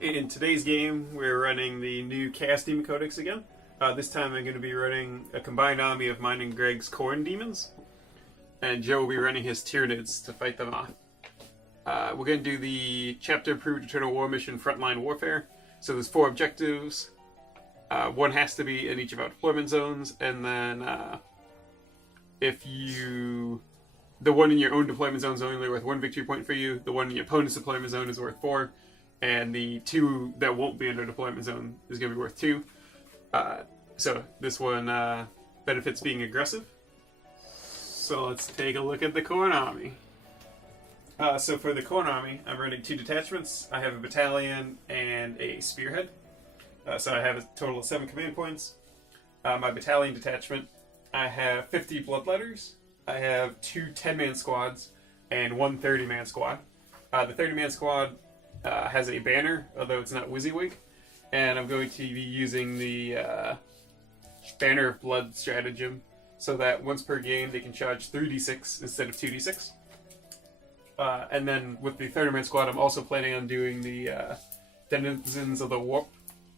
In today's game, we're running the new Chaos Demon Codex again. This time I'm going to be running a combined army of mine and Greg's Khorne demons. And Joe will be running his Tyranids to fight them off. We're going to do the Chapter Approved Eternal War mission Frontline Warfare. So there's 4 objectives. One has to be in each of our deployment zones, and then the one in your own deployment zone is only worth 1 victory point for you. The one in your opponent's deployment zone is worth 4. And the 2 that won't be in the deployment zone is going to be worth 2. So this one benefits being aggressive. So let's take a look at the Khorne army. So for the Khorne army, I'm running 2 detachments. I have a battalion and a spearhead. So I have a total of 7 command points. My battalion detachment, I have 50 bloodletters. I have 2 10-man squads and 1 30-man squad. The 30-man squad has a banner, although it's not WYSIWYG, and I'm going to be using the Banner of Blood stratagem so that once per game they can charge 3d6 instead of 2d6. And then with the 30-man squad, I'm also planning on doing the Denizens of the Warp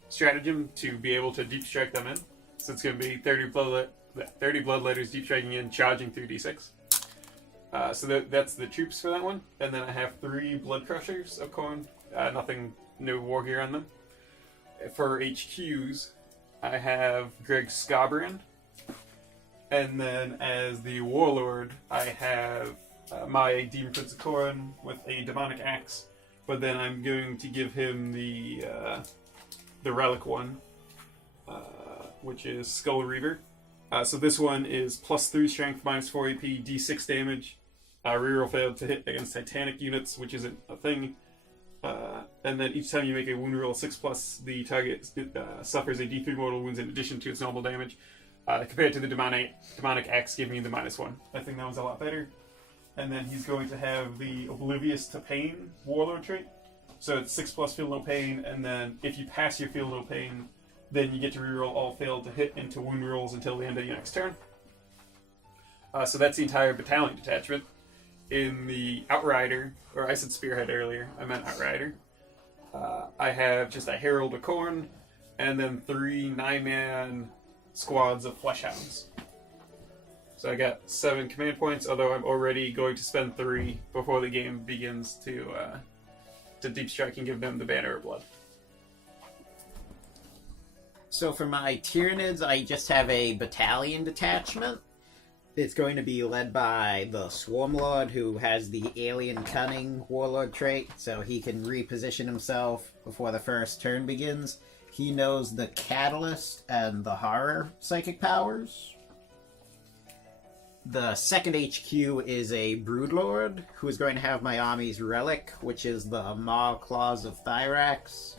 stratagem to be able to deep strike them in. So it's going to be 30 bloodletters deep striking in, charging 3d6. So that's the troops for that one. And then I have 3 blood crushers of Khorne. No war gear on them. For HQs, I have Greg Scarbrand. And then as the warlord, I have my Demon Prince of Khorne with a demonic axe. But then I'm going to give him the relic one, which is Skull Reaver. So this one is +3 strength, -4 AP, D6 damage. Reroll failed to hit against Titanic units, which isn't a thing. And then each time you make a wound roll 6+, the target suffers a D3 mortal wounds in addition to its normal damage. Compared to the demonic axe giving you the -1. I think that was a lot better. And then he's going to have the Oblivious to Pain warlord trait. So it's 6+ feel no pain, and then if you pass your feel no pain, then you get to reroll all failed to hit into wound rolls until the end of your next turn. So that's the entire battalion detachment. In the Outrider, or I said Spearhead earlier, I meant Outrider. I have just a Herald of Khorne, and then 3 9-man squads of Fleshhounds. So I got 7 command points, although I'm already going to spend 3 before the game begins to deep strike and give them the Banner of Blood. So for my Tyranids, I just have a battalion detachment. It's going to be led by the Swarmlord, who has the Alien Cunning Warlord trait, so he can reposition himself before the first turn begins. He knows the Catalyst and the Horror psychic powers. The second HQ is a Broodlord, who is going to have my army's relic, which is the Maw Claws of Thyrax.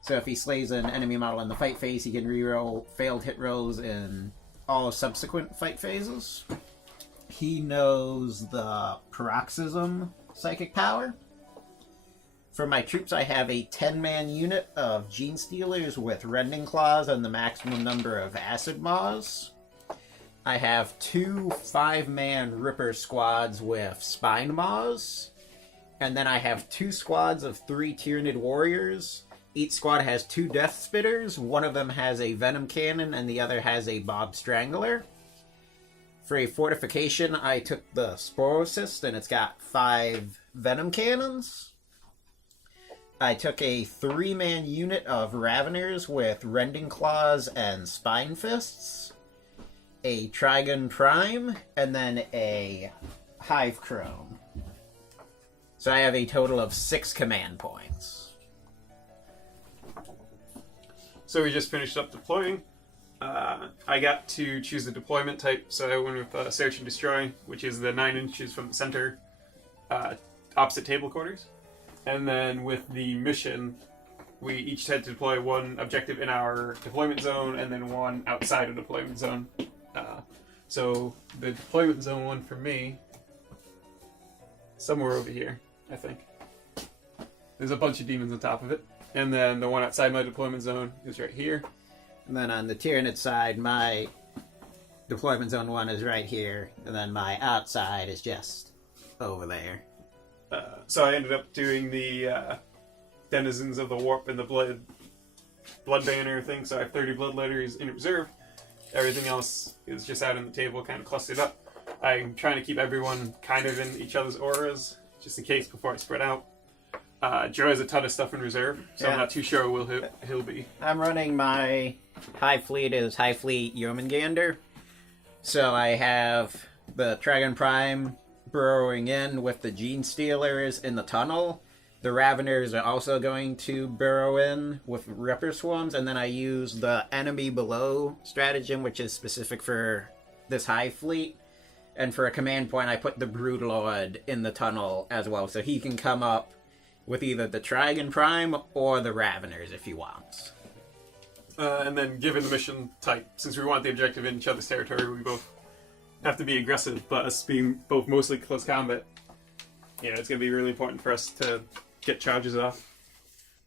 So if he slays an enemy model in the fight phase, he can reroll failed hit rolls in all subsequent fight phases. He knows the Paroxysm psychic power. For my troops, I have a 10-man unit of Gene Stealers with Rending Claws and the maximum number of Acid Maws. I have 2 5-man Ripper squads with Spine Maws. And then I have 2 squads of 3 Tyranid Warriors. Each squad has 2 Death Spitters. One of them has a Venom Cannon, and the other has a Bob Strangler. For a fortification, I took the Sporocyst, and it's got 5 Venom Cannons. I took a 3-man unit of Raveners with Rending Claws and Spine Fists. A Trigon Prime, and then a Hive Chrome. So I have a total of 6 command points. So we just finished up deploying. I got to choose the deployment type, so I went with Search and Destroy, which is the 9 inches from the center, opposite table quarters. And then with the mission, we each had to deploy 1 objective in our deployment zone, and then 1 outside of deployment zone. So the deployment zone one for me, somewhere over here, I think. There's a bunch of demons on top of it. And then the one outside my deployment zone is right here. And then on the Tyranid side, my deployment zone 1 is right here. And then my outside is just over there. So I ended up doing the Denizens of the Warp and the Blood Banner thing, so I have 30 blood letters in reserve. Everything else is just out on the table, kind of clustered up. I'm trying to keep everyone kind of in each other's auras, just in case before I spread out. Joe has a ton of stuff in reserve, so I'm not too sure where he'll be. I'm running my Hive Fleet as Hive Fleet Jormungandr. So I have the Dragon Prime burrowing in with the Gene Stealers in the tunnel. The Raveners are also going to burrow in with Ripper Swarms, and then I use the Enemy Below stratagem, which is specific for this Hive Fleet. And for a command point, I put the Broodlord in the tunnel as well, so he can come up with either the Dragon Prime or the Raveners if he wants. And then, given the mission type, since we want the objective in each other's territory, we both have to be aggressive, but us being both mostly close combat, it's going to be really important for us to get charges off.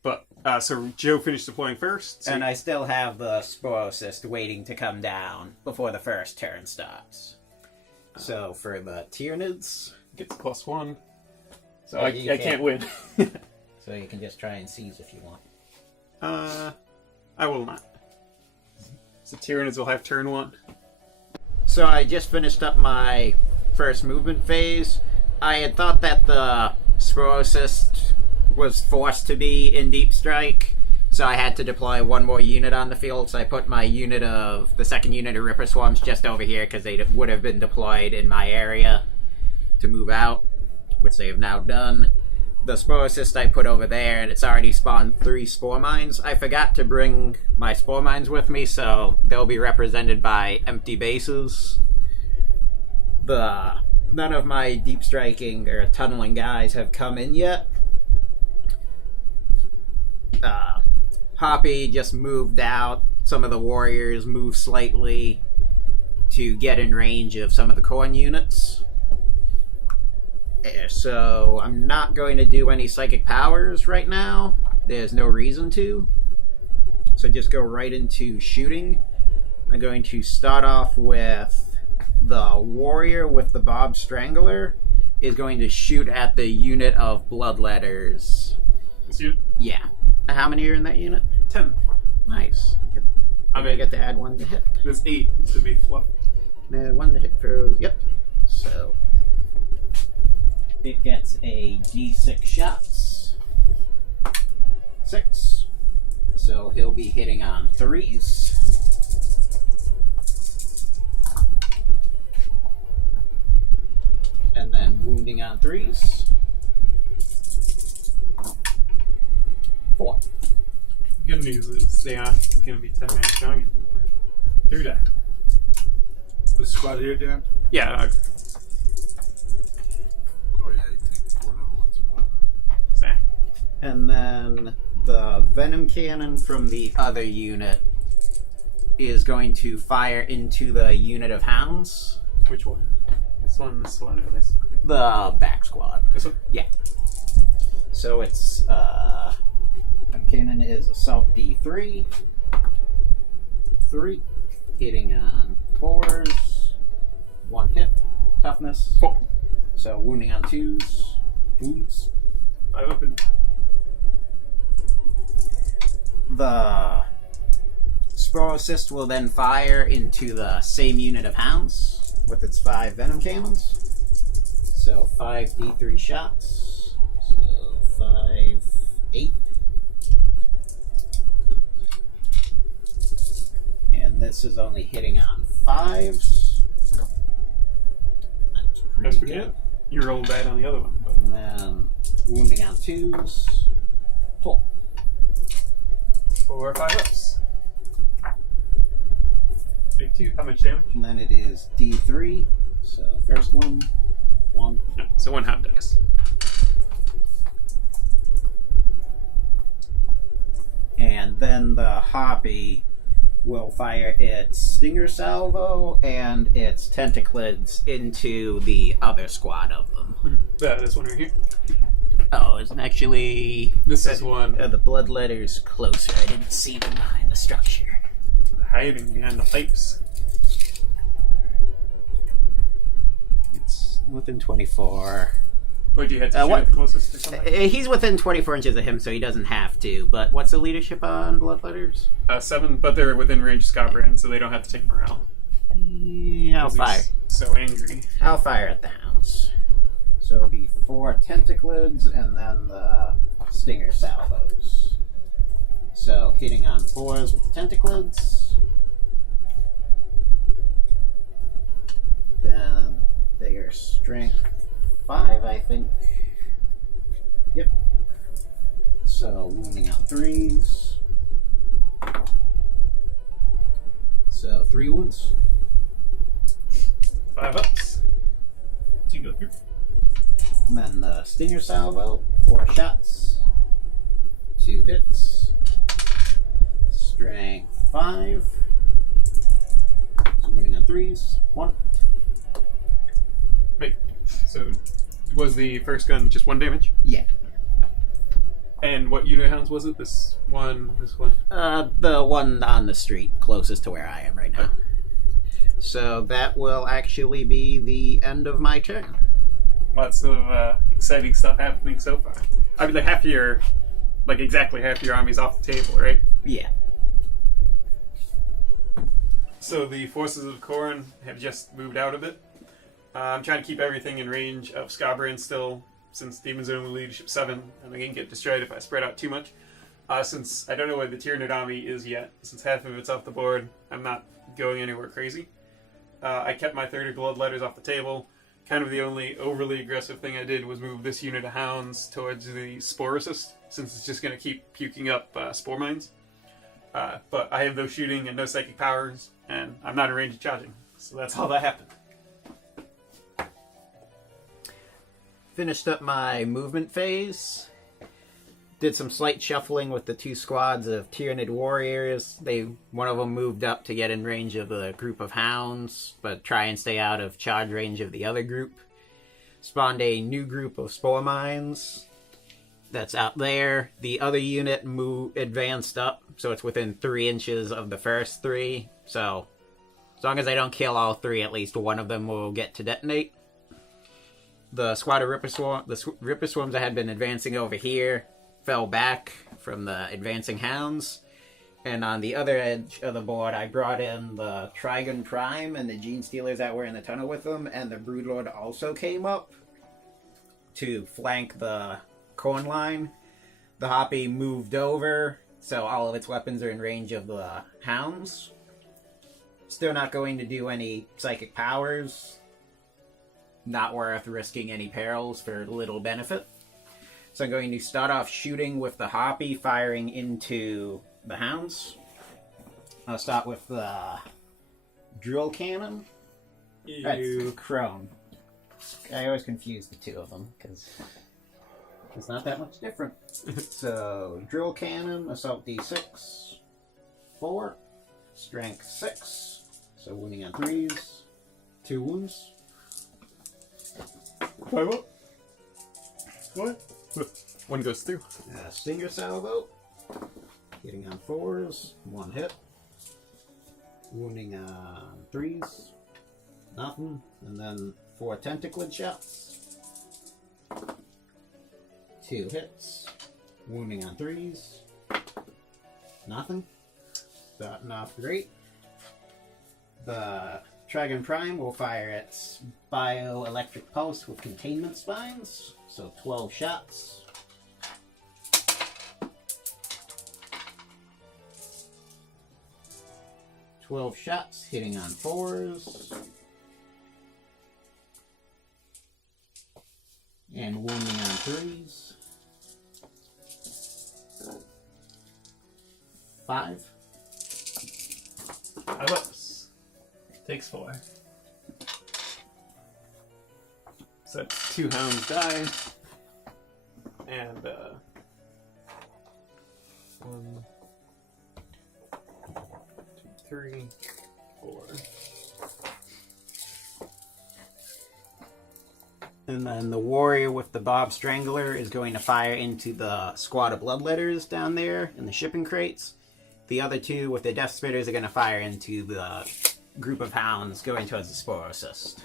But, so Joe finished deploying first. So and I still have the Sporocyst waiting to come down before the first turn starts. So for the Tyranids... Gets +1. So I can't win. So you can just try and seize if you want. I will not. So Tyranids will have turn 1. So I just finished up my first movement phase. I had thought that the Sporocyst was forced to be in Deep Strike, so I had to deploy one more unit on the field, so I put my the second unit of Ripper Swarms just over here, because they would have been deployed in my area to move out, which they have now done. The Sporocyst I put over there, and it's already spawned 3 Spore Mines. I forgot to bring my Spore Mines with me, so they'll be represented by empty bases. None of my deep striking or tunneling guys have come in yet. Hoppy just moved out. Some of the warriors moved slightly to get in range of some of the Khorne units. So I'm not going to do any psychic powers right now. There's no reason to. So just go right into shooting. I'm going to start off with the warrior with the Bob Strangler is going to shoot at the unit of bloodletters. This unit? Yeah. How many are in that unit? 10. Nice. I get to add 1 to hit. There's 8 to be fluffed. Can I add 1 to hit for... Yep. So... it gets a D6 shots. 6. So he'll be hitting on 3s. And then wounding on 3s. 4. Good news is they aren't going to be 10 man strong anymore. Through that. The squad here, Dan? Yeah. Oh, yeah, you take 4 level 1 to 1. Same. And then the Venom Cannon from the other unit is going to fire into the unit of Hounds. Which one? This one, or this? The back squad. This one? Yeah. So it's, Venom Cannon is Assault D3. 3. Hitting on 4s. 1 hit. Toughness. 4. So wounding on 2s. Wounds. 5 open. The Sporocyst will then fire into the same unit of Hounds with its 5 Venom Cannons. So 5 D3 shots. So 5, 8. And this is only hitting on 5s. That's pretty good. You rolled bad on the other one. But... And then wounding on 2s. 4. 4 or 5 ups. Big 2. How much damage? And then it is D3. So first one, 1. No, so 1 half dice. And then the Hoppy will fire its Stinger Salvo and its Tentaclids into the other squad of them. This one right here. Oh, it's actually... This is one. The bloodletter's closer. I didn't see them behind the structure. Hiding behind the pipes. It's within 24. Or do you have to shoot what- at the closest or something? He's within 24 inches of him, so he doesn't have to. But what's the leadership on Bloodletters? 7, but they're within range of Scobrand, so they don't have to take morale. Yeah, I'll 'Cause fire. he's so angry. I'll fire at the hounds. So it'll be 4 tentaclids and then the stinger salvos. So hitting on 4s with the tentaclids. Then they are strength 5, I think. Yep. So wounding on 3s. So 3 wounds. 5 ups. 2 go through. And then the stinger salvo, 4 shots, 2 hits, strength 5, so winning on 3s, 1. Wait, so was the first gun just 1 damage? Yeah. And what unit of hounds was it? This one, this one? The one on the street closest to where I am right now. So that will actually be the end of my turn. Lots of exciting stuff happening so far. I mean, exactly half your army's off the table, right? Yeah. So the forces of Khorne have just moved out a bit. I'm trying to keep everything in range of Scobrand still, since Demon's only leadership 7, and I can get destroyed if I spread out too much. Since I don't know where the Tyranid army is yet, since half of it's off the board, I'm not going anywhere crazy. I kept my 30 bloodletters off the table. Kind of the only overly aggressive thing I did was move this unit of hounds towards the spore assist, since it's just going to keep puking up spore mines. But I have no shooting and no psychic powers, and I'm not in range of charging. So that's how that happened. Finished up my movement phase. Did some slight shuffling with the 2 squads of Tyranid warriors. One of them moved up to get in range of the group of hounds, but try and stay out of charge range of the other group. Spawned a new group of spore mines that's out there. The other unit advanced up, so it's within 3 inches of the first 3. So as long as I don't kill all 3, at least one of them will get to detonate. The squad of Ripper Swarms that had been advancing over here fell back from the advancing hounds. And on the other edge of the board, I brought in the Trigon Prime and the Gene Stealers that were in the tunnel with them, and the Broodlord also came up to flank the Khorne line. The Hoppy moved over, so all of its weapons are in range of the hounds. Still not going to do any psychic powers. Not worth risking any perils for little benefit. So I'm going to start off shooting with the Hoppy, firing into the hounds. I'll start with the drill cannon. That's Khorne. I always confuse the 2 of them, because it's not that much different. So, drill cannon, assault d6, 4, strength 6, so wounding on 3s, 2 wounds. 5 up. What? 1 goes through. Stinger salvo, hitting on 4s, 1 hit, wounding on 3s, nothing, and then 4 tentaclid shots, 2 hits, wounding on 3s, nothing, starting off great. The Trigon Prime will fire its bioelectric pulse with containment spines, so 12 shots. Hitting on 4s. And wounding on 3s. 5. 5 ups. Takes 4. So that's 2 hounds die. And, 1, 2, 3, 4. And then the warrior with the Bob Strangler is going to fire into the squad of bloodletters down there in the shipping crates. The other 2 with the Death Spitters are going to fire into the group of hounds going towards the Spore Assist.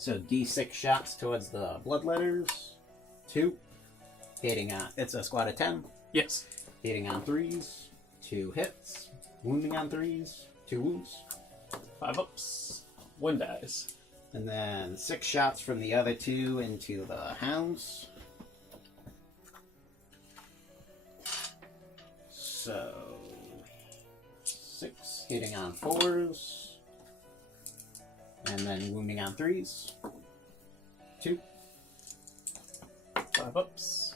So D6 shots towards the bloodletters. 2. Hitting on... It's a squad of 10. Yes. Hitting on 3s. 2 hits. Wounding on 3s. 2 wounds. 5 ups. 1 dies. And then 6 shots from the other 2 into the hounds. So... 6 hitting on 4s. And then wounding on 3s. 2. 5 ups.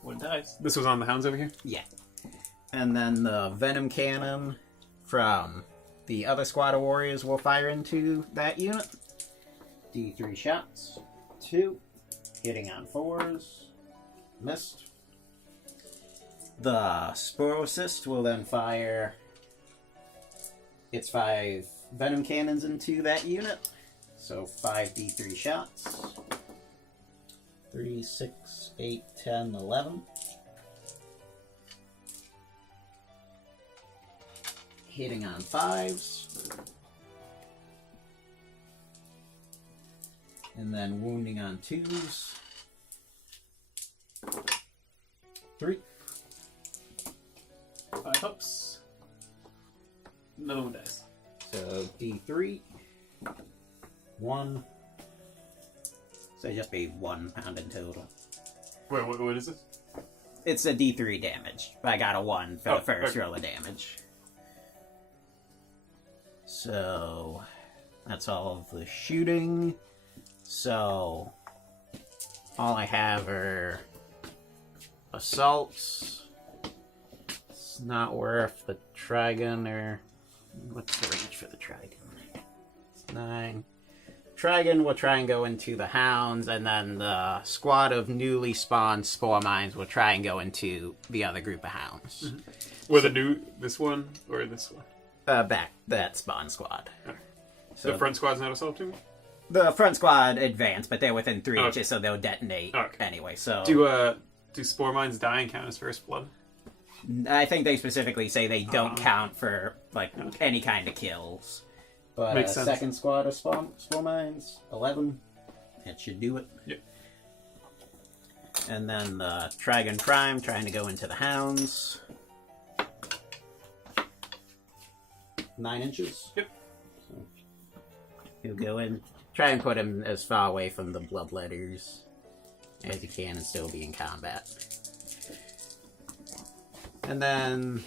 1 dies. This was on the hounds over here? Yeah. And then the venom cannon from the other squad of warriors will fire into that unit. D3 shots. 2. Hitting on 4s. Missed. The Sporocyst will then fire its 5 venom cannons into that unit. So 5 D3 shots. 3, 6, 8, 10, 11. Hitting on 5s. And then wounding on 2s. 3. 5 ups. Another 1 dies. So D3. 1. So just be 1 pound in total. Wait, what is it? It's a D3 damage. I got a 1 for the first okay. roll of damage. So that's all of the shooting. So all I have are assaults. It's not worth the Trigon, or what's the range for the Trigon? It's 9. Trigon will try and go into the hounds, and then the squad of newly spawned spore mines will try and go into the other group of hounds. Mm-hmm. Were the new this one or this one? Back that spawn squad. Okay. So The front squad's not assaulting? the front squad advance, but they're within 3 Okay. inches, so they'll detonate anyway. So Do spore mines dying count as first blood? I think they specifically say they don't count for like any kind of kills. But Makes sense. second squad of spore mines, 11. That should do it. Yep. And then the Trigon Prime trying to go into the hounds. 9 inches. Yep. So he'll go in, try and put him as far away from the bloodletters as he can and still be in combat. And then...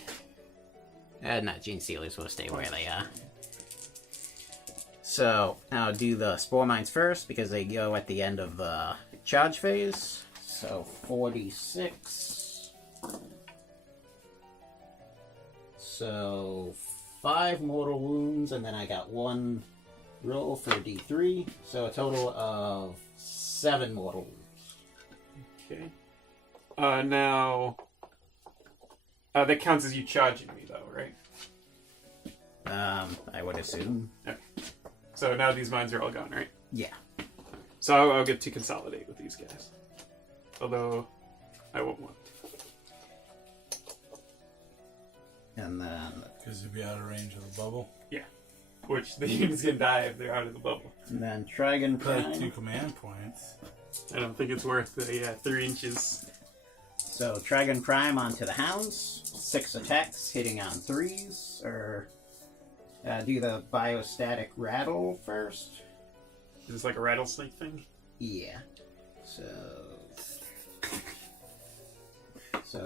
Gene Sealers will stay where they are. So, I'll do the Spore Mines first, because they go at the end of the charge phase. So, 46. So, 5 mortal wounds, and then I got 1 roll for D3. So, a total of 7 mortal wounds. Okay. Now... that counts as you charging me, though, right? I would assume. Okay. So now these mines are all gone, right? Yeah. So I'll get to consolidate with these guys. Although, I won't want to. And then... Because you'd be out of range of the bubble. Yeah. Which the units can die if they're out of the bubble. And then Trigon Play Prime. 2 command points. I don't think it's worth the 3 inches. So Trigon Prime onto the hounds. 6 attacks, hitting on 3s. Or do the biostatic rattle first. Is this like a rattlesnake thing? Yeah. So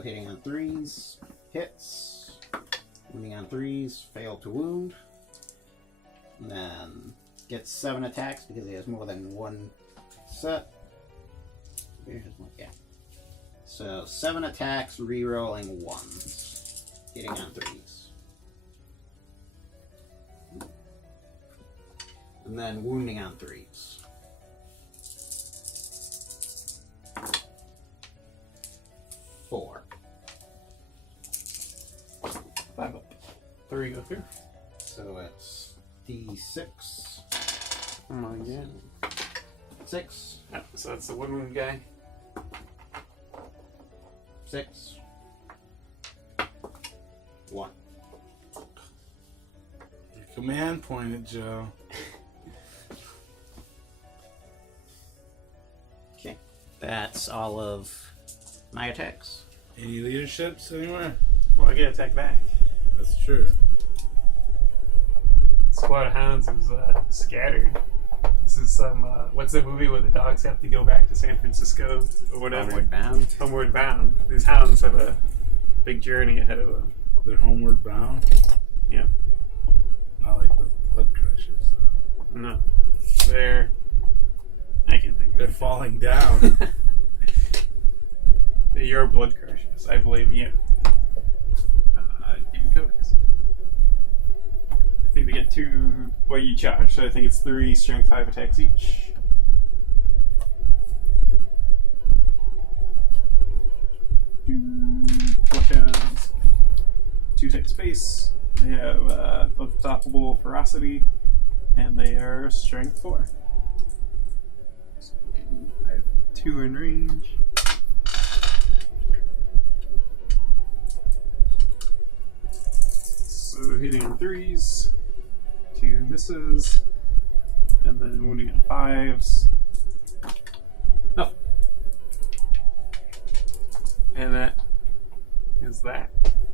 hitting on 3s, hits. Wounding on 3s, fail to wound. And then gets 7 attacks because he has more than 1 set. Yeah. So 7 attacks, re-rolling 1s. Hitting on 3s. And then wounding on 3s. 4. 5 up. 3 go through. So it's D6. Oh my god. 6. Yeah, so that's the 1 wound guy. 6. 1. Your command point it, Joe. That's all of my attacks. Any leaderships anywhere? Well, I get attack back. That's true. Squad of Hounds is scattered. This is some, what's the movie where the dogs have to go back to San Francisco or whatever? Homeward Bound. Homeward Bound. These hounds have a big journey ahead of them. They're homeward bound? Yeah. Not like the blood crushers, though. No. They're... I can't think of They're it. falling down. They're your blood crushers. I blame you. Demon Codex. I think they get 2... Well, you charge, so I think it's 3 strength 5 attacks each. Flushes. 2 type space. They have unstoppable ferocity, and they are strength 4. So I have 2 in range. So hitting on 3s, 2 misses, and then wounding on 5s. No. And that is that.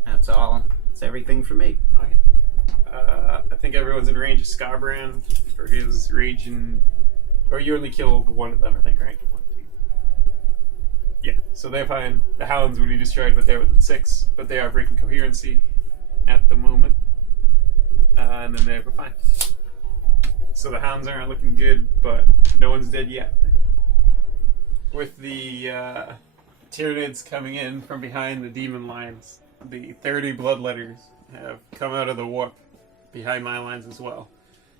That's all. That's everything for me. Okay. I think everyone's in range of Scarbrand for his rage and... Or you only killed one of them, I think, right? 1, 2. Yeah, so they're fine. The Hounds would be destroyed, but they're within 6. But they are breaking coherency at the moment. And then they were fine. So the Hounds aren't looking good, but no one's dead yet. With the Tyranids coming in from behind the demon lines, the 30 bloodletters have come out of the warp behind my lines as well.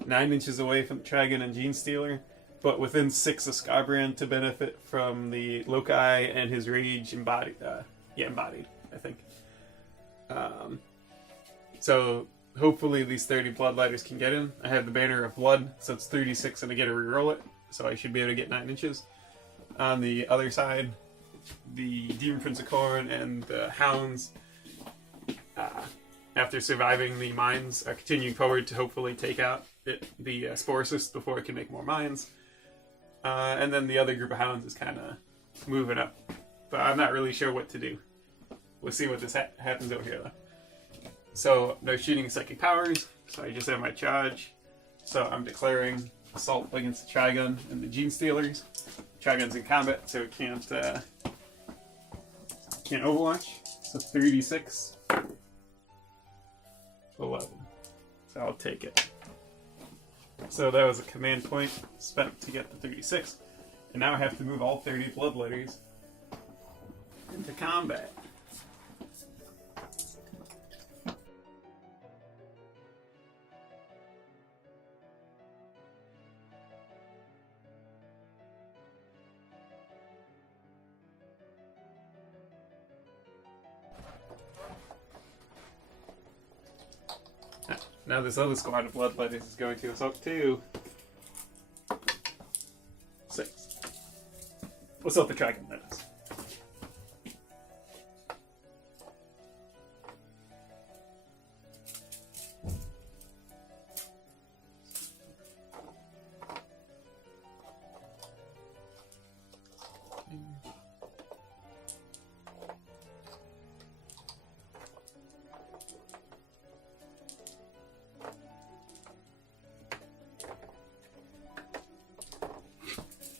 9 inches away from the Dragon and Gene Stealer, but within 6 of Scarbrand to benefit from the Loci and his rage embodied. Embodied, I think. So hopefully these 30 bloodlighters can get in. I have the Banner of Blood, so it's 36 and I get to reroll it, so I should be able to get 9 inches. On the other side, the Demon Prince of Khorne and the Hounds, after surviving the mines, are continuing forward to hopefully take out the Sporocyst before it can make more mines. And then the other group of Hounds is kind of moving up. But I'm not really sure what to do. We'll see what this happens over here, though. So, no shooting psychic powers, so I just have my charge. So I'm declaring assault against the Trigun and the Gene Stealers. Trigun's in combat, so it can't Overwatch. So 3d6. 11. So I'll take it. So that was a command point spent to get the 36. And now I have to move all 30 bloodletters into combat. Now this other squad of bloodletters is going to assault 2. 6. We'll assault the dragon, that is.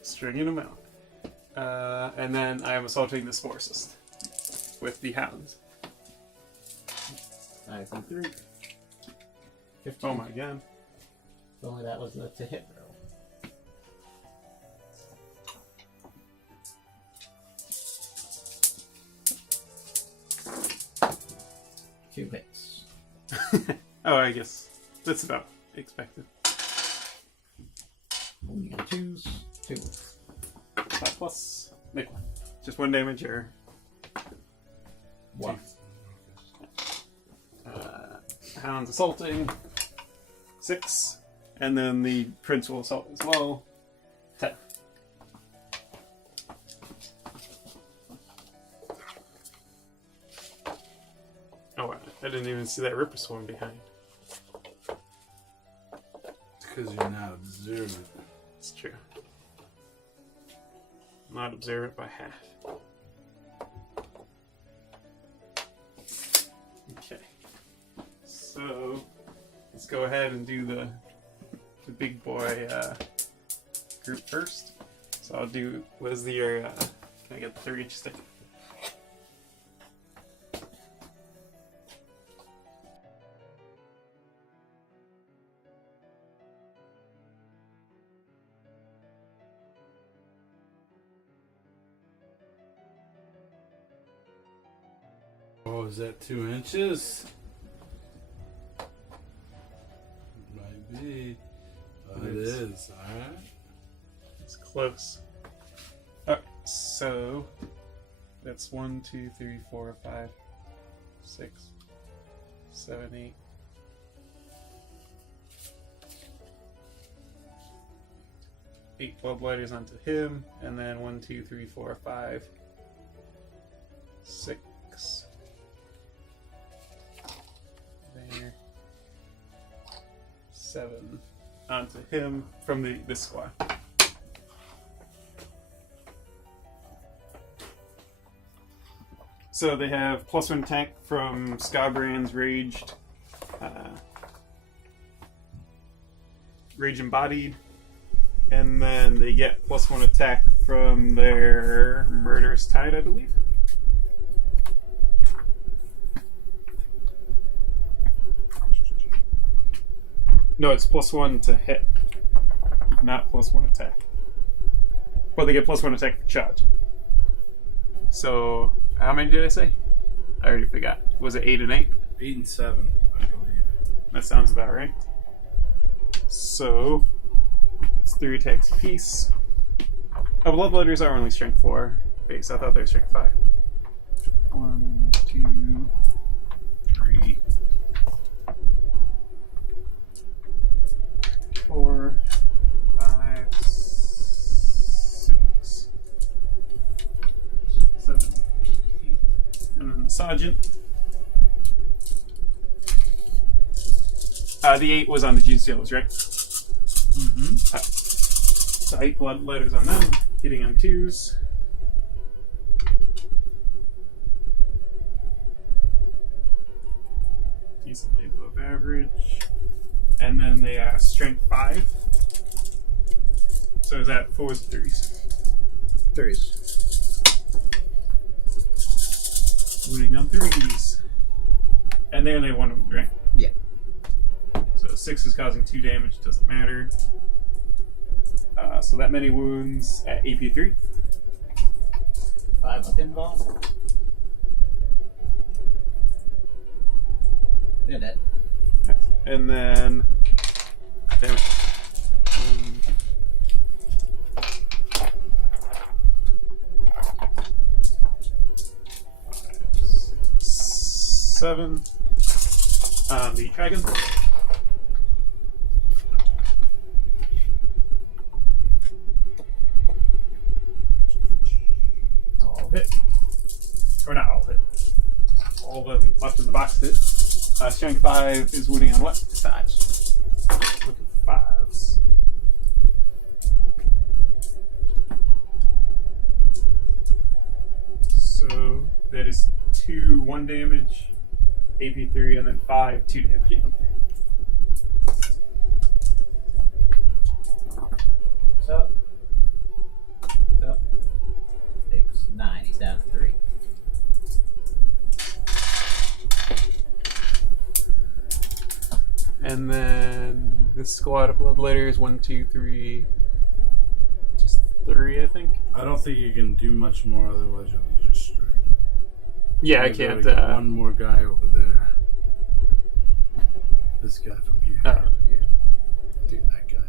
Stringing them out. And then I am assaulting the Sporocyst with the Hounds. 5 and 3. 15. Oh my god. If only that was to hit roll. Two hits. Oh, I guess that's about expected. Only got 2s. 2. 5 plus. Make 1. Just 1 damage or... 1. Hounds assaulting. 6. And then the Prince will assault as well. 10. Oh, wow. I didn't even see that Ripper Swarm behind. It's because you're not observant. It's true. not observe it by half. Okay. So let's go ahead and do the big boy group first. So I'll do, was the can I get the 3 each stick? Oh, is that 2 inches? Might be. Oh, it is. Alright. It's close. Alright, so that's 1, 2, 3, 4, 5, 6, 7, 8. Eight bloodlighters onto him, and then 1, 2, 3, 4, 5, 6. There. 7 onto him from this squad. So they have +1 attack from Scarbrand's Raged, Rage Embodied, and then they get +1 attack from their Murderous Tide, I believe. No, it's +1 to hit, not +1 attack. But they get +1 attack for charge. So, how many did I say? I already forgot. Was it 8 and 8? 8 and 7, I believe. That sounds about right. So, it's 3 attacks apiece. Oh, Bloodletters are only strength 4 base. I thought they were strength 5. 1, 2, 3, 4, 5, 6, 7, 8, and then Sergeant. The 8 was on the GCLs, right? Mm-hmm. So 8 blood letters on them, hitting on 2s. Decently above average. And then they are strength 5. So is that 4s or 3s? 3s. Wounding on 3s. And they only have 1 wound, right? Yeah. So 6 is causing 2 damage, doesn't matter. So that many wounds at AP3. 5 with pinball. Did it. And then, damn it. 5, 6, 7. The dragon. All hit. Or not all hit. All of them left in the box hit. Strength 5 is wounding on what? 5s. Look at 5s. So that is 2 1 damage, AP3, and then 5 2 damage, AP3. So 6, 9. He's down to 3. And then this squad of bloodletters, 1, 2, 3, just 3, I think. I don't think you can do much more, otherwise you'll lose your strength. Yeah, I You can't. gotta get one more guy over there. This guy from here. Oh, yeah. Take that guy out.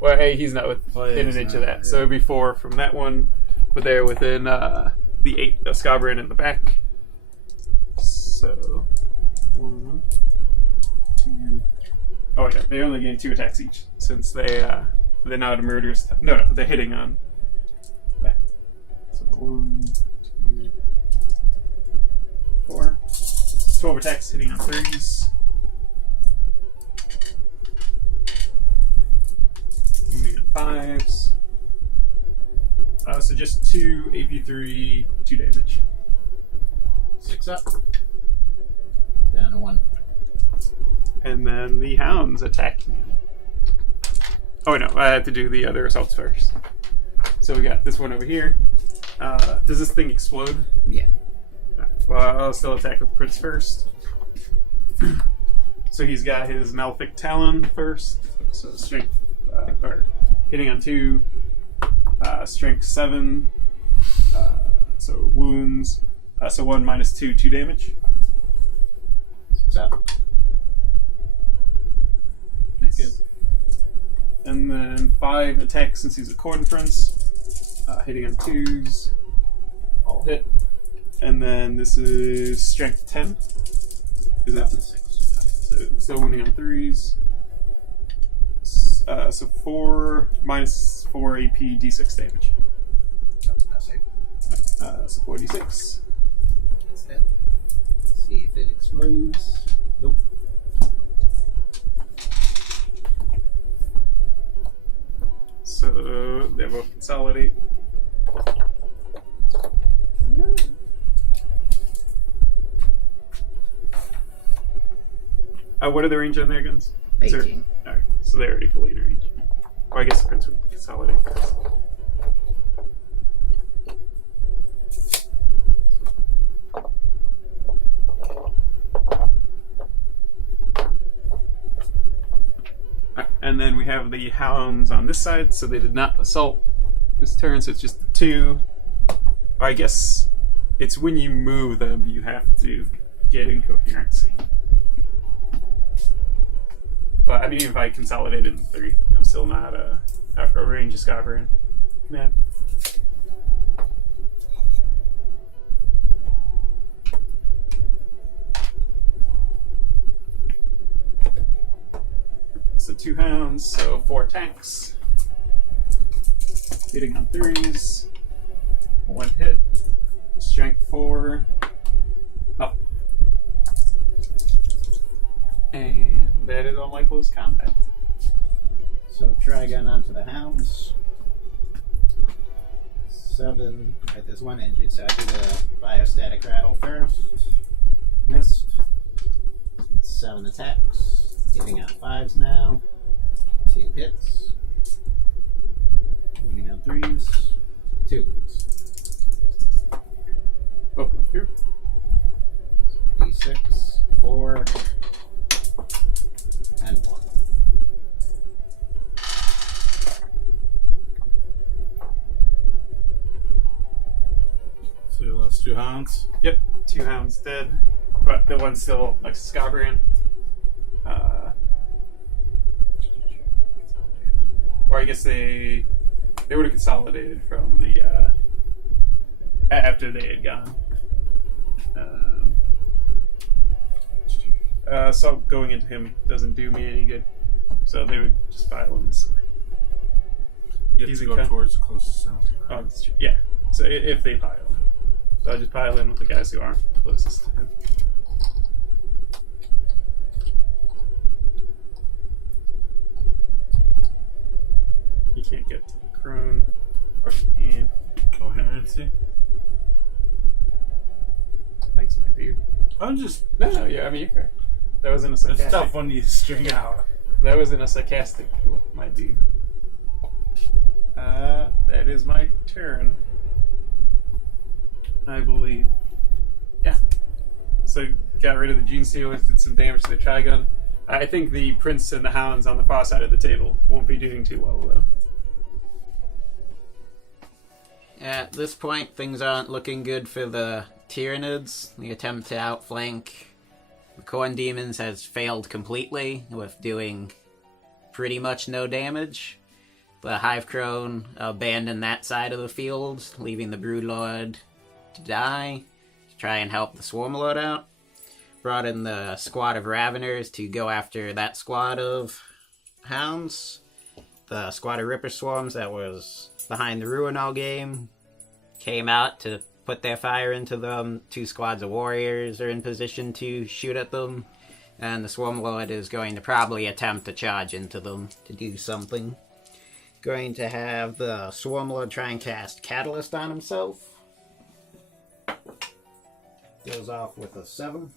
Well, hey, he's not within an inch of that, so it'd be 4 from that one, but they're within the 8 of Scarbrand in the back. So 1, 2. Oh yeah, they only gain 2 attacks each since they're not a murderous. No, they're hitting on that. So 1, 2, 4. 12 attacks hitting on 3s. Wounding on 5s. So just 2 AP3, 2 damage. 6 up. Down to 1. And then the hounds attack you. Oh no, I have to do the other assaults first. So we got this one over here. Does this thing explode? Yeah. Well, I'll still attack with Prince first. So he's got his Malefic Talon first. So strength, or hitting on 2, strength 7. So wounds. So 1 minus 2, 2 damage. 6 up. Nice. Good. And then 5 attacks since he's a Khorne Prince. Hitting on 2s. All hit. And then this is strength 10. Is that 6? So still wounding on 3s. So 4 minus 4 AP d6 damage. That's it. So 4d6. That's it. See if it explodes. Nope. So they both consolidate. What are the range on their guns? 18. Alright, so they're already fully in range. Or I guess the Prince would consolidate first. And then we have the hounds on this side, so they did not assault this turn, so it's just the 2. Or I guess it's when you move them, you have to get incoherency. But I mean, if I consolidated in 3, I'm still not a range of Scoverin. Man. So 2 hounds, so 4 attacks. Hitting on 3s. 1 hit. Strength 4. Oh. And that is all my close combat. So Trigun onto the hounds. 7. Right, there's 1 injured, so I do the biostatic rattle first. Missed. 7 attacks. Hitting on 5s now. 2 hits. Moving on 3s. 2 wounds. Both go through. D6. 4. And 1. So you lost 2 hounds. Yep, 2 hounds dead, but the one's still like Scoverin. Or I guess they would have consolidated from the after they had gone. So going into him doesn't do me any good. So they would just pile in this. You have to go towards the closest sound. Oh, that's true. Yeah. So if they pile. So I just pile in with the guys who aren't closest to him. He can't get to the crone. Or he can. Coherency? Thanks, my dude. I'm just. No, yeah, I mean, you're correct. That wasn't a It's sarcastic. tough when you string out. That wasn't a sarcastic, my dude. That is my turn. I believe. Yeah. So got rid of the Gene Stealers, did some damage to the Trigun. I think the Prince and the Hounds on the far side of the table won't be doing too well, though. At this point, things aren't looking good for the Tyranids. The attempt to outflank the Khorne demons has failed completely, with doing pretty much no damage. The Hive Crone abandoned that side of the field, leaving the Broodlord to die, to try and help the Swarmlord out. Brought in the squad of Raveners to go after that squad of Hounds. The squad of Ripper Swarms that was behind the Ruin all game came out to put their fire into them. 2 squads of warriors are in position to shoot at them, and the Swarmlord is going to probably attempt to charge into them to do something. Going to have the Swarmlord try and cast Catalyst on himself. Goes off with a 7.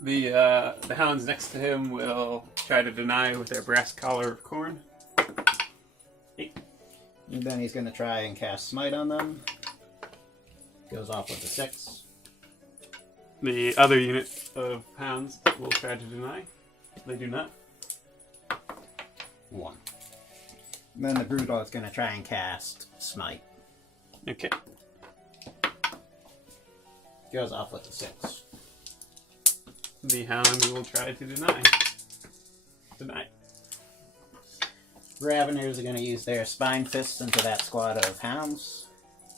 The hounds next to him will try to deny with their brass collar of Khorne. 8. And then he's going to try and cast Smite on them. Goes off with a 6. The other unit of hounds will try to deny. They do not. 1. Then the Broodlord's going to try and cast Smite. Okay. Goes off with a 6. The hound will try to deny. Deny. Raveners are going to use their Spine Fists into that squad of hounds.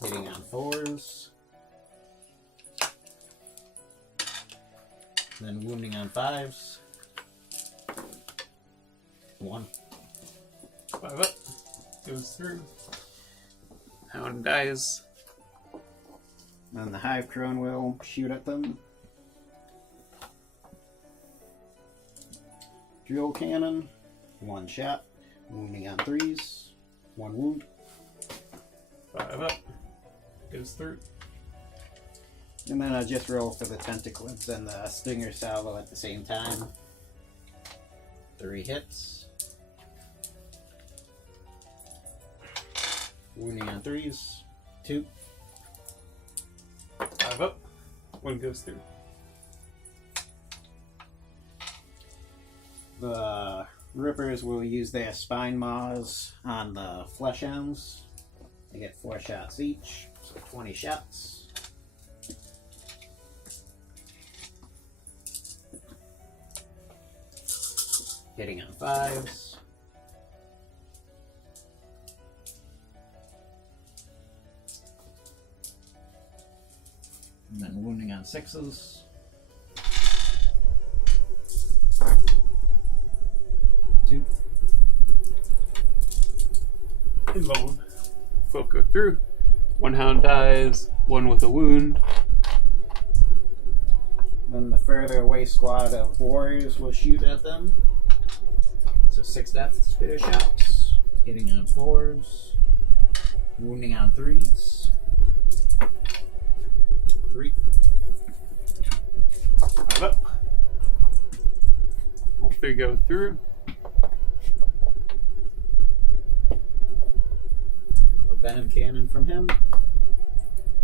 Hitting on 4s. Then wounding on 5s. 1. 5 up. Goes through. Hound dies. Then the Hive Crone will shoot at them. Drill Cannon. 1 shot. Wounding on 3s. 1 wound. 5 up. Goes through. And then I'll just roll for the Tentaclids and the Stinger Salvo at the same time. 3 hits. Wounding on 3s. 2. 5 up. 1 goes through. The Rippers will use their Spine Maws on the Flesh Hounds. They get 4 shots each, so 20 shots. Hitting on 5s. And then wounding on 6s. 2. And both go through. 1 hound dies. 1 with a wound. Then the further away squad of warriors will shoot at them. So 6 death spear shots. Hitting on 4s. Wounding on 3s. 3. 5 up. All 3 go through. A venom cannon from him.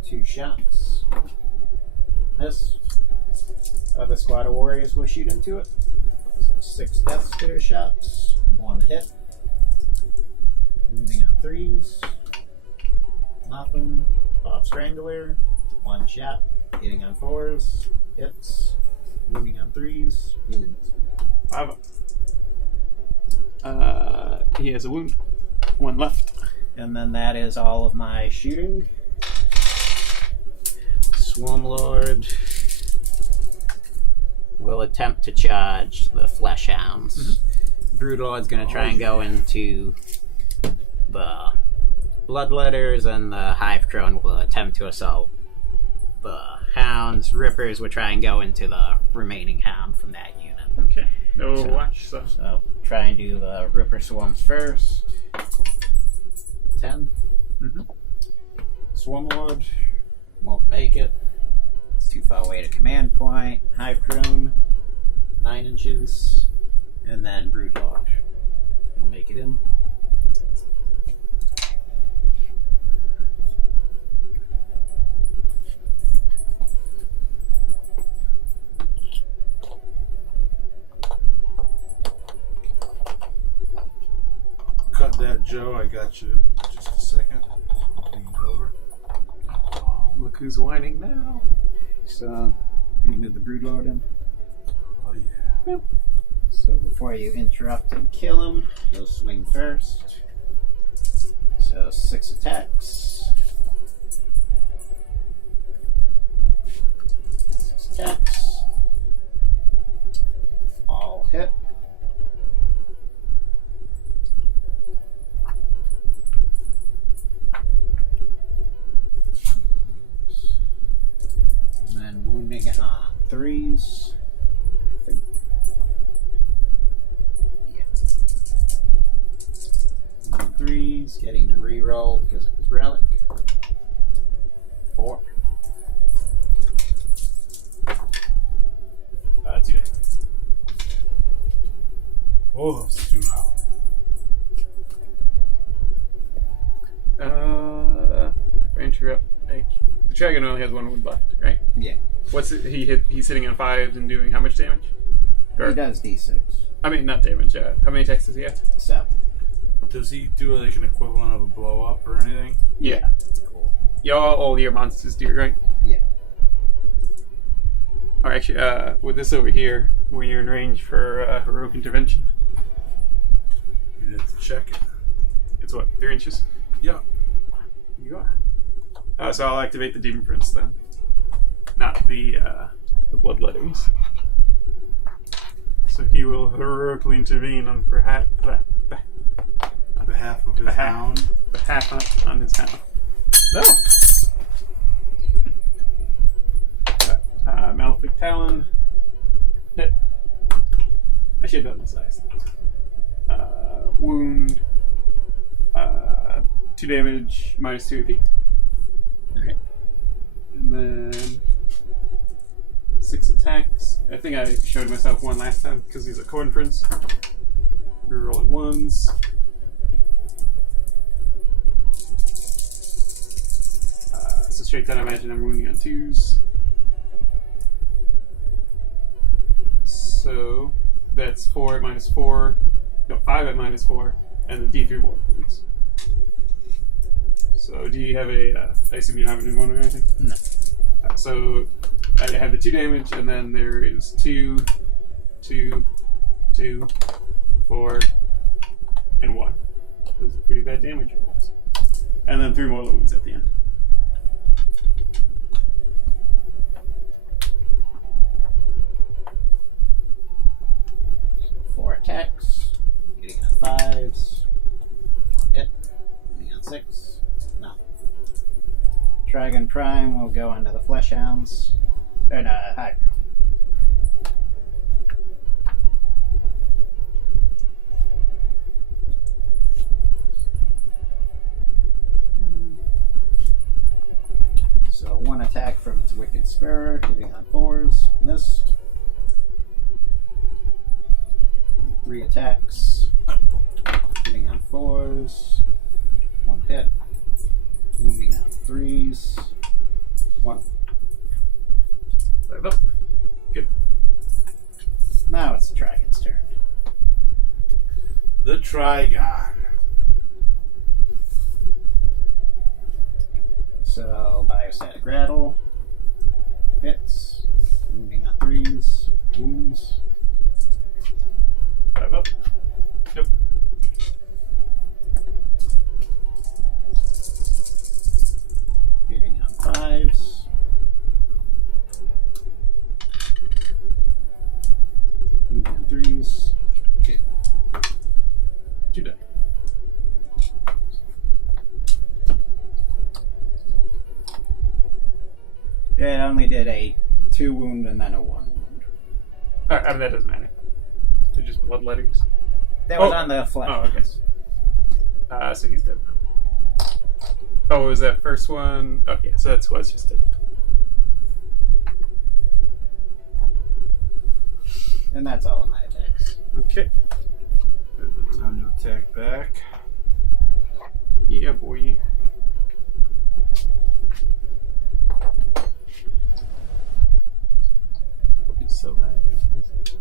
2 shots. Miss. Other squad of warriors will shoot into it. So 6 death spear shots. 1 hit. Wounding on 3s. Nothing. Bob Strangler. 1 shot. Hitting on 4s. Hits. Wounding on 3s. Wounds. 5 up. He has a wound. 1 left. And then that is all of my shooting. Swarmlord will attempt to charge the Flesh Hounds. Broodlord's going to try and go into the Bloodletters, and the Hive Crone will attempt to assault the Hounds. Rippers will try and go into the remaining Hound from that unit. Okay. No Overwatch, so. So try and do the Ripper Swarms first. 10. Swarmlord won't make it. It's too far away to command point. Hive Crone, 9 inches. And then Broodlord will make it in. Cut that, Joe. I got you. Just a second. Lean over. Oh, look who's whining now. So, can you move the Broodlord in? Oh, yeah. Yep. So before you interrupt and kill him, he'll swing first. So 6 attacks. 6 attacks. All hit. And then wounding on 3s. I think. Yeah. roll because it was relic. 4. 2 days. Oh, those 2 out. If I interrupt, the dragon only has 1 wound left, right? Yeah. What's it, he's hitting on 5s and doing how much damage? Or, He does D6. I mean, not damage. How many attacks does he have? 7. Does he do like an equivalent of a blow up or anything? Yeah. Cool. All your monsters do, right? Yeah. Or actually, with this over here, when you're in range for heroic intervention, You'd have to check it. it's what, 3 inches? Yeah. You are. So I'll activate the Demon Prince then, not the Bloodletters. So he will heroically intervene on On behalf of his hound. behalf on his hound. No. Malefic Talon. Hit. I should have done this last. Wound. 2 damage, minus 2 AP. Alright. And then 6 attacks. I think I showed myself 1 last time because he's a Khorne Prince. You're rolling 1s. So straight down, I imagine I'm wounding on 2s. So that's 4 at minus 4. No, 5 at minus 4. And then D3 more wounds. So do you have I assume you don't have a pneumonia or anything? No. So I have the 2 damage, and then there is 2, 2, 2, 4, and 1. Those are pretty bad damage rolls. And then 3 more wounds at the end. So 4 attacks. Getting on 5s. 1 hit. Getting on 6. No. Dragon Prime will go into the Flesh Hounds. Or no, Hive. So 1 attack from its Wicked Spear, hitting on 4s. Missed. 3 attacks. Hitting on 4s. 1 hit. Wounding on 3s. 1. 5 up. Good. Now it's the dragon's turn. The Trigon. So biostatic rattle. Hits. Wounding on 3s. Wounds. 5 up. Nope. Hitting on 5s. Wounding on 3s. Hit. 2 die. It only did a 2 wound and then a 1 wound. I mean, that doesn't matter. They're just bloodletters. That was on the flesh. Oh, okay. So he's dead. Oh, was that first one? Okay, so that's what's just dead. And that's all of my attacks. Okay. Time to attack back. Yeah, boy. So that is 3,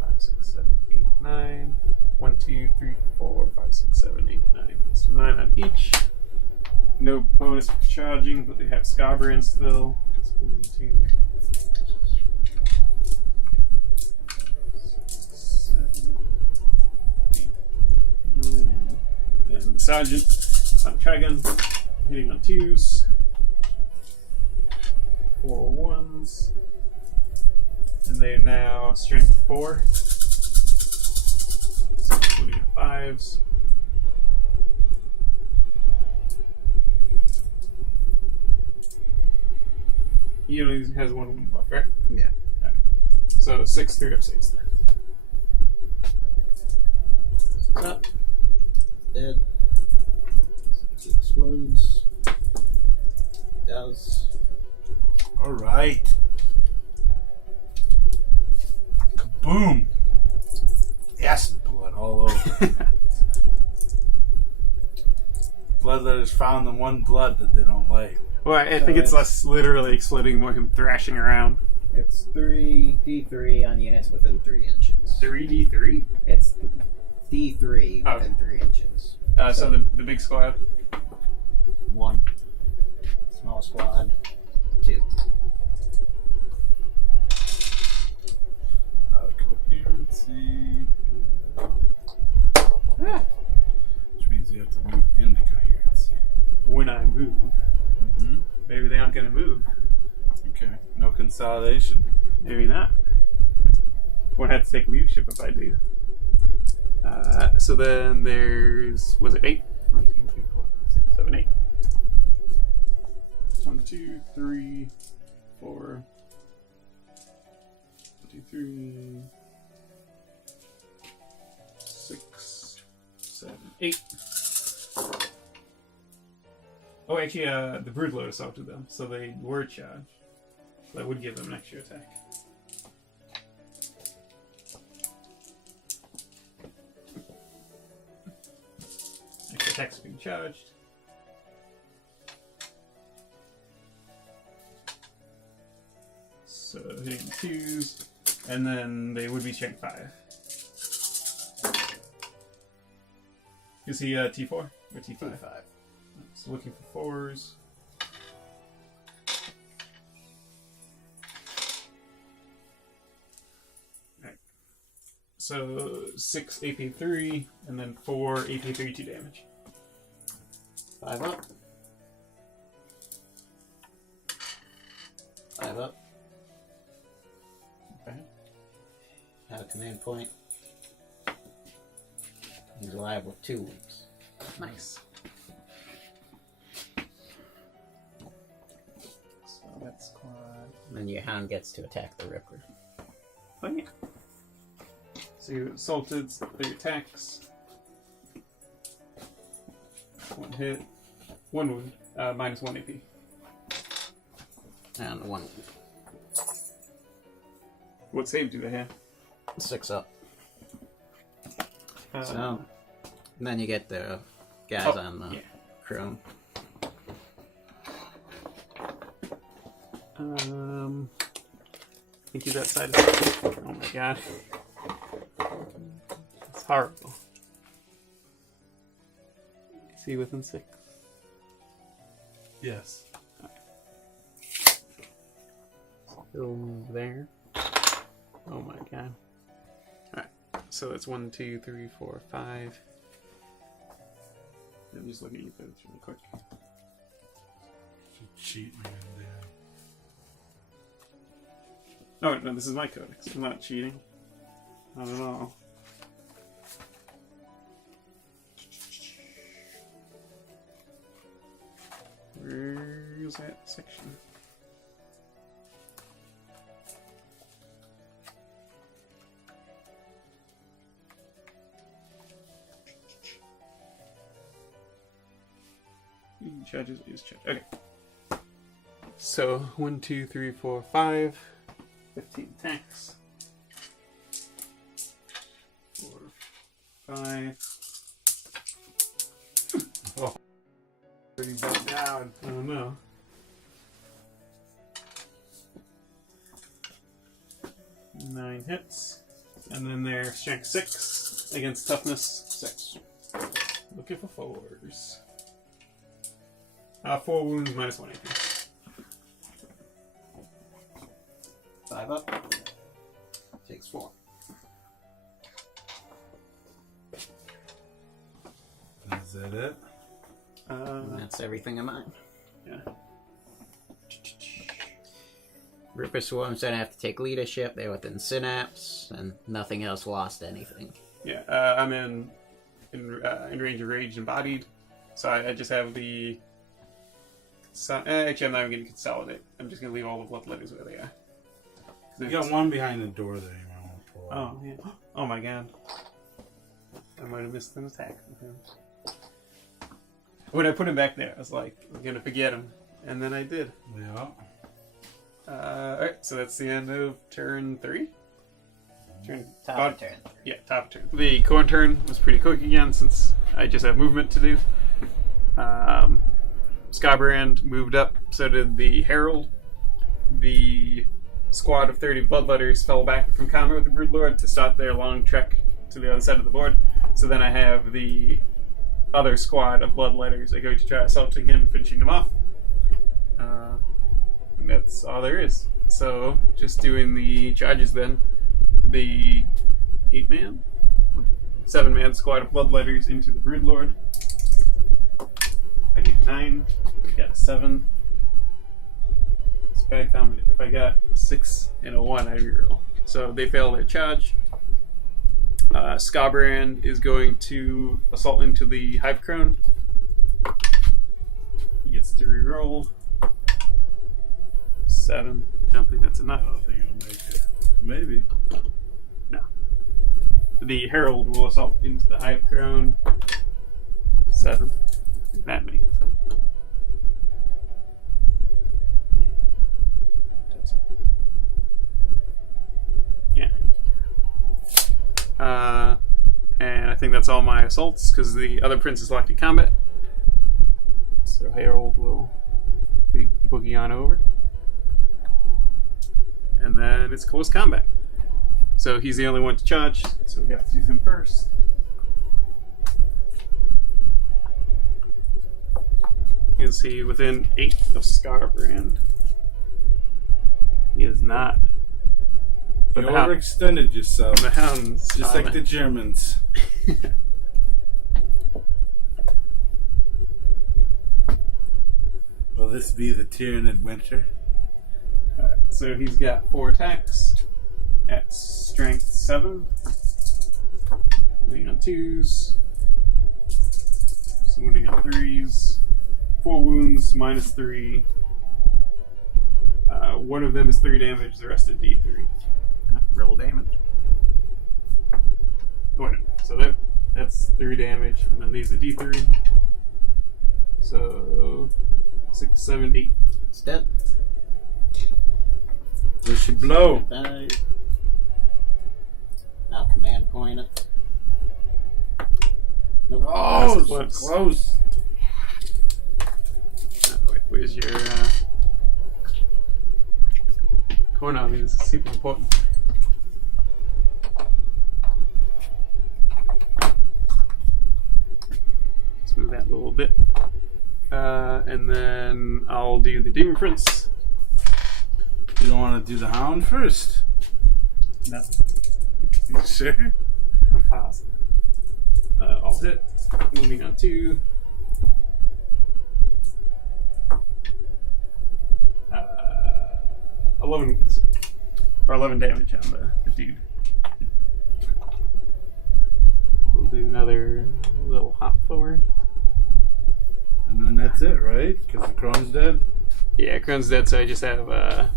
5, 6, 7, 8, 9. 1, 2, 3, 4, 5, 6, 7, 8, 9. So 9 on each. No bonus for charging, but they have Scarbrand still. So 1, 2, 7, 8, 9. And Sergeant on Dragon, hitting on 2s. 4 1s. And they are now strength 4. So including 5s. He only has 1 wound left, right? Yeah. Okay. So 6 3-up saves then. Up. Dead. explodes. Does. All right. Kaboom! Acid blood all over. Bloodletters found the one blood that they don't like. Well, I think it's less literally exploding, more him thrashing around. It's 3d3 on units within 3 inches. 3d3? It's d3 Oh. within 3 inches. So the big squad. 1. Small squad. 2. Coherency. Ah. Which means you have to move into coherency. When I move. Mm-hmm. Maybe they aren't going to move. Okay. No consolidation. Maybe not. Won't have to take leadership if I do. So then there's... Was it 8? 1, 2, 3, 4, 5, 6, 7, 8. 1, 2, 3, 4... 1, 2, 3... 6, 7, 8. Oh, actually, the Broodlord assaulted them, so they were charged. So that would give them an extra attack. Extra attacks being charged. So hitting 2s, and then they would be strength 5. Is he T4 or T5? T5. So looking for 4s. Alright. So 6 AP 3, and then 4 AP 3 2 damage. 5 up. 5 up. Okay. Have a command point. He's alive with 2 wounds. Nice. So that's quad. And then your hound gets to attack the Ripper. Oh yeah. So you assaulted 3 attacks. 1 hit. 1 wound. Minus 1 AP. And 1 wound. What save do they have? 6 up. Uh, So, and then you get the guys Oh, on the yeah. Khorne. I think he's outside of... Oh my god. It's horrible. Is he within 6? Yes. He'll move there. Oh my god. Alright, so that's 1, 2, 3, 4, 5. I'm just looking at those really quick. Should cheat me in there. Oh, no, this is my codex. I'm not cheating. Not at all. Where's that section? Judges is judge. Okay. So 1, 2, 3, 4, 5. 15 attacks. 4, 5. Oh. Pretty bent down. I don't know. Nine hits. And then they're strength 6 against toughness 6. Looking for 4s. 4 wounds minus 1 AP. 5 up. Takes 4. Is that it? And that's everything of mine. Yeah. Ripper Swarms don't have to take leadership. They're within synapse, and nothing else lost anything. Yeah, I'm in range of rage embodied, so I just have the. Actually, I'm not even going to consolidate. I'm just going to leave all the bloodletters where they are. You got one behind the door there you might want to pull out. Oh yeah. Oh my god. I might have missed an attack from him. When I put him back there, I was like, I'm gonna forget him, and then I did. Yeah. Alright, so that's the end of turn 3. Top turn. Yeah, top turn. The Khorne turn was pretty quick again since I just have movement to do. Skybrand moved up, so did the Herald. The squad of 30 Bloodletters fell back from combat with the Broodlord to start their long trek to the other side of the board. So then I have the other squad of Bloodletters are going to try assaulting him and finishing him off. And that's all there is. So, just doing the charges then. The 8-man? 7-man squad of Bloodletters into the Broodlord. I need a 9. I got a 7. It's bad comedy. If I got a 6 and a 1, I reroll. So they fail their charge. Skybrand is going to assault into the hive crone. He gets to reroll. 7. I don't think that's enough. I don't think it'll make it. Maybe. No. The Herald will assault into the hive crone. 7. That makes it. Yeah. And I think that's all my assaults because the other prince is locked in combat. So Herald will be boogie on over. And then it's close combat. So he's the only one to charge, so we have to do him first. Is he within 8 of Skybrand? He is not. But You overextended yourself. the hounds. Just like the Germans. Will this be the Tyranid winter? Alright, so he's got 4 attacks at strength 7. Wounding on 2s. Some wounding on 3s. 4 wounds, minus 3. One of them is 3 damage, the rest is D3. Roll damage. Wait, so that's 3 damage, and then these are D3. So 6, 7, 8. It's dead. It should blow. Now command point it. Nope. Oh, That's so close. close. Wait, where's your Khorne? I mean, this is super important. Let's move that a little bit. And then I'll do the Demon Prince. You don't want to do the Hound first? No, You sure? I'm positive. I'll hit. Moving on 2. 11 wounds. Or 11 damage on the dude. We'll do another little hop forward. And then that's it, right? Because the Khorne's dead? Yeah, Khorne's dead, so I just have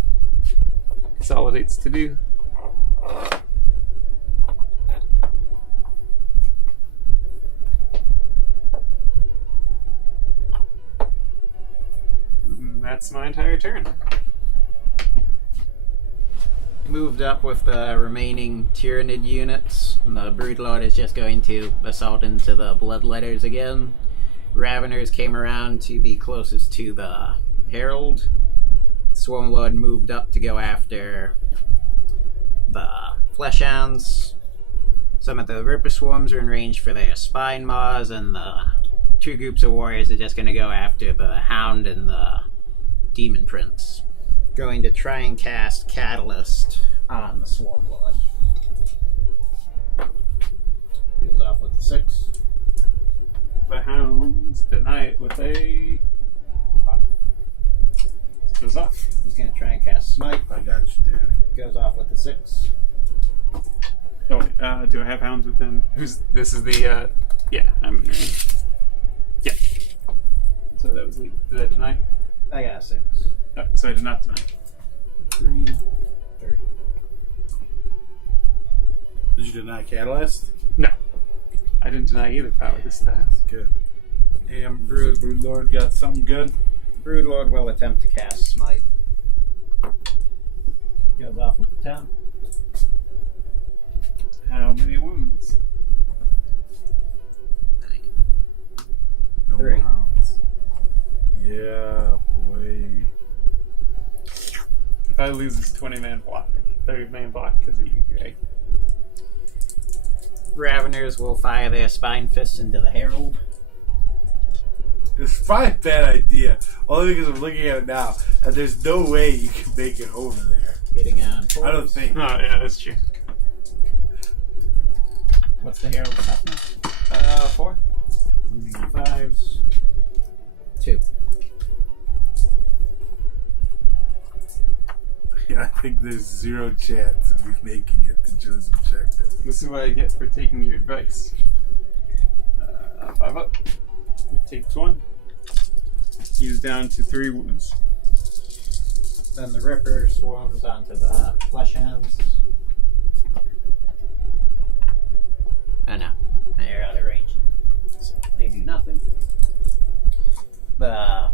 consolidates to do. And that's my entire turn. Moved up with the remaining Tyranid units. The Broodlord is just going to assault into the Bloodletters again. Raveners came around to be closest to the Herald. Swarmlord moved up to go after the Fleshhounds. Some of the Ripper Swarms are in range for their Spine Maws, and the 2 groups of warriors are just going to go after the Hound and the Demon Prince. Going to try and cast Catalyst on the Swarmlord. Deals off with the 6. The Hounds deny it with a 5. Goes up. He's going to try and cast Smite. I got you, Danny. Goes off with the 6. Oh, wait, do I have Hounds within? This is the, yeah, I'm in range. Yeah. So that was legal. Did I deny? I got a 6. So I did not deny. 3. 3. Did you deny Catalyst? No. I didn't deny either power this time. That's good. Damn, Broodlord got something good. Broodlord will attempt to cast Smite. Goes off with the 10. How many wounds? No 3. more hounds. Yeah, boy. If I lose this 20-man block, 30-man block because of you, Greg. Raveners will fire their spine fists into the Herald. It's probably a bad idea. Only because I'm looking at it now, and there's no way you can make it over there. Hitting on 4s. I don't think. Oh, yeah, that's true. What's the Herald's toughness? 4. Moving on 5s. 2. I think there's 0 chance of me making it to Joe's objective. This is what I get for taking your advice. 5 up. It takes 1. He's down to 3 wounds. Then the Ripper swarms onto the flesh hands. Oh no, they're out of range. So they do nothing. The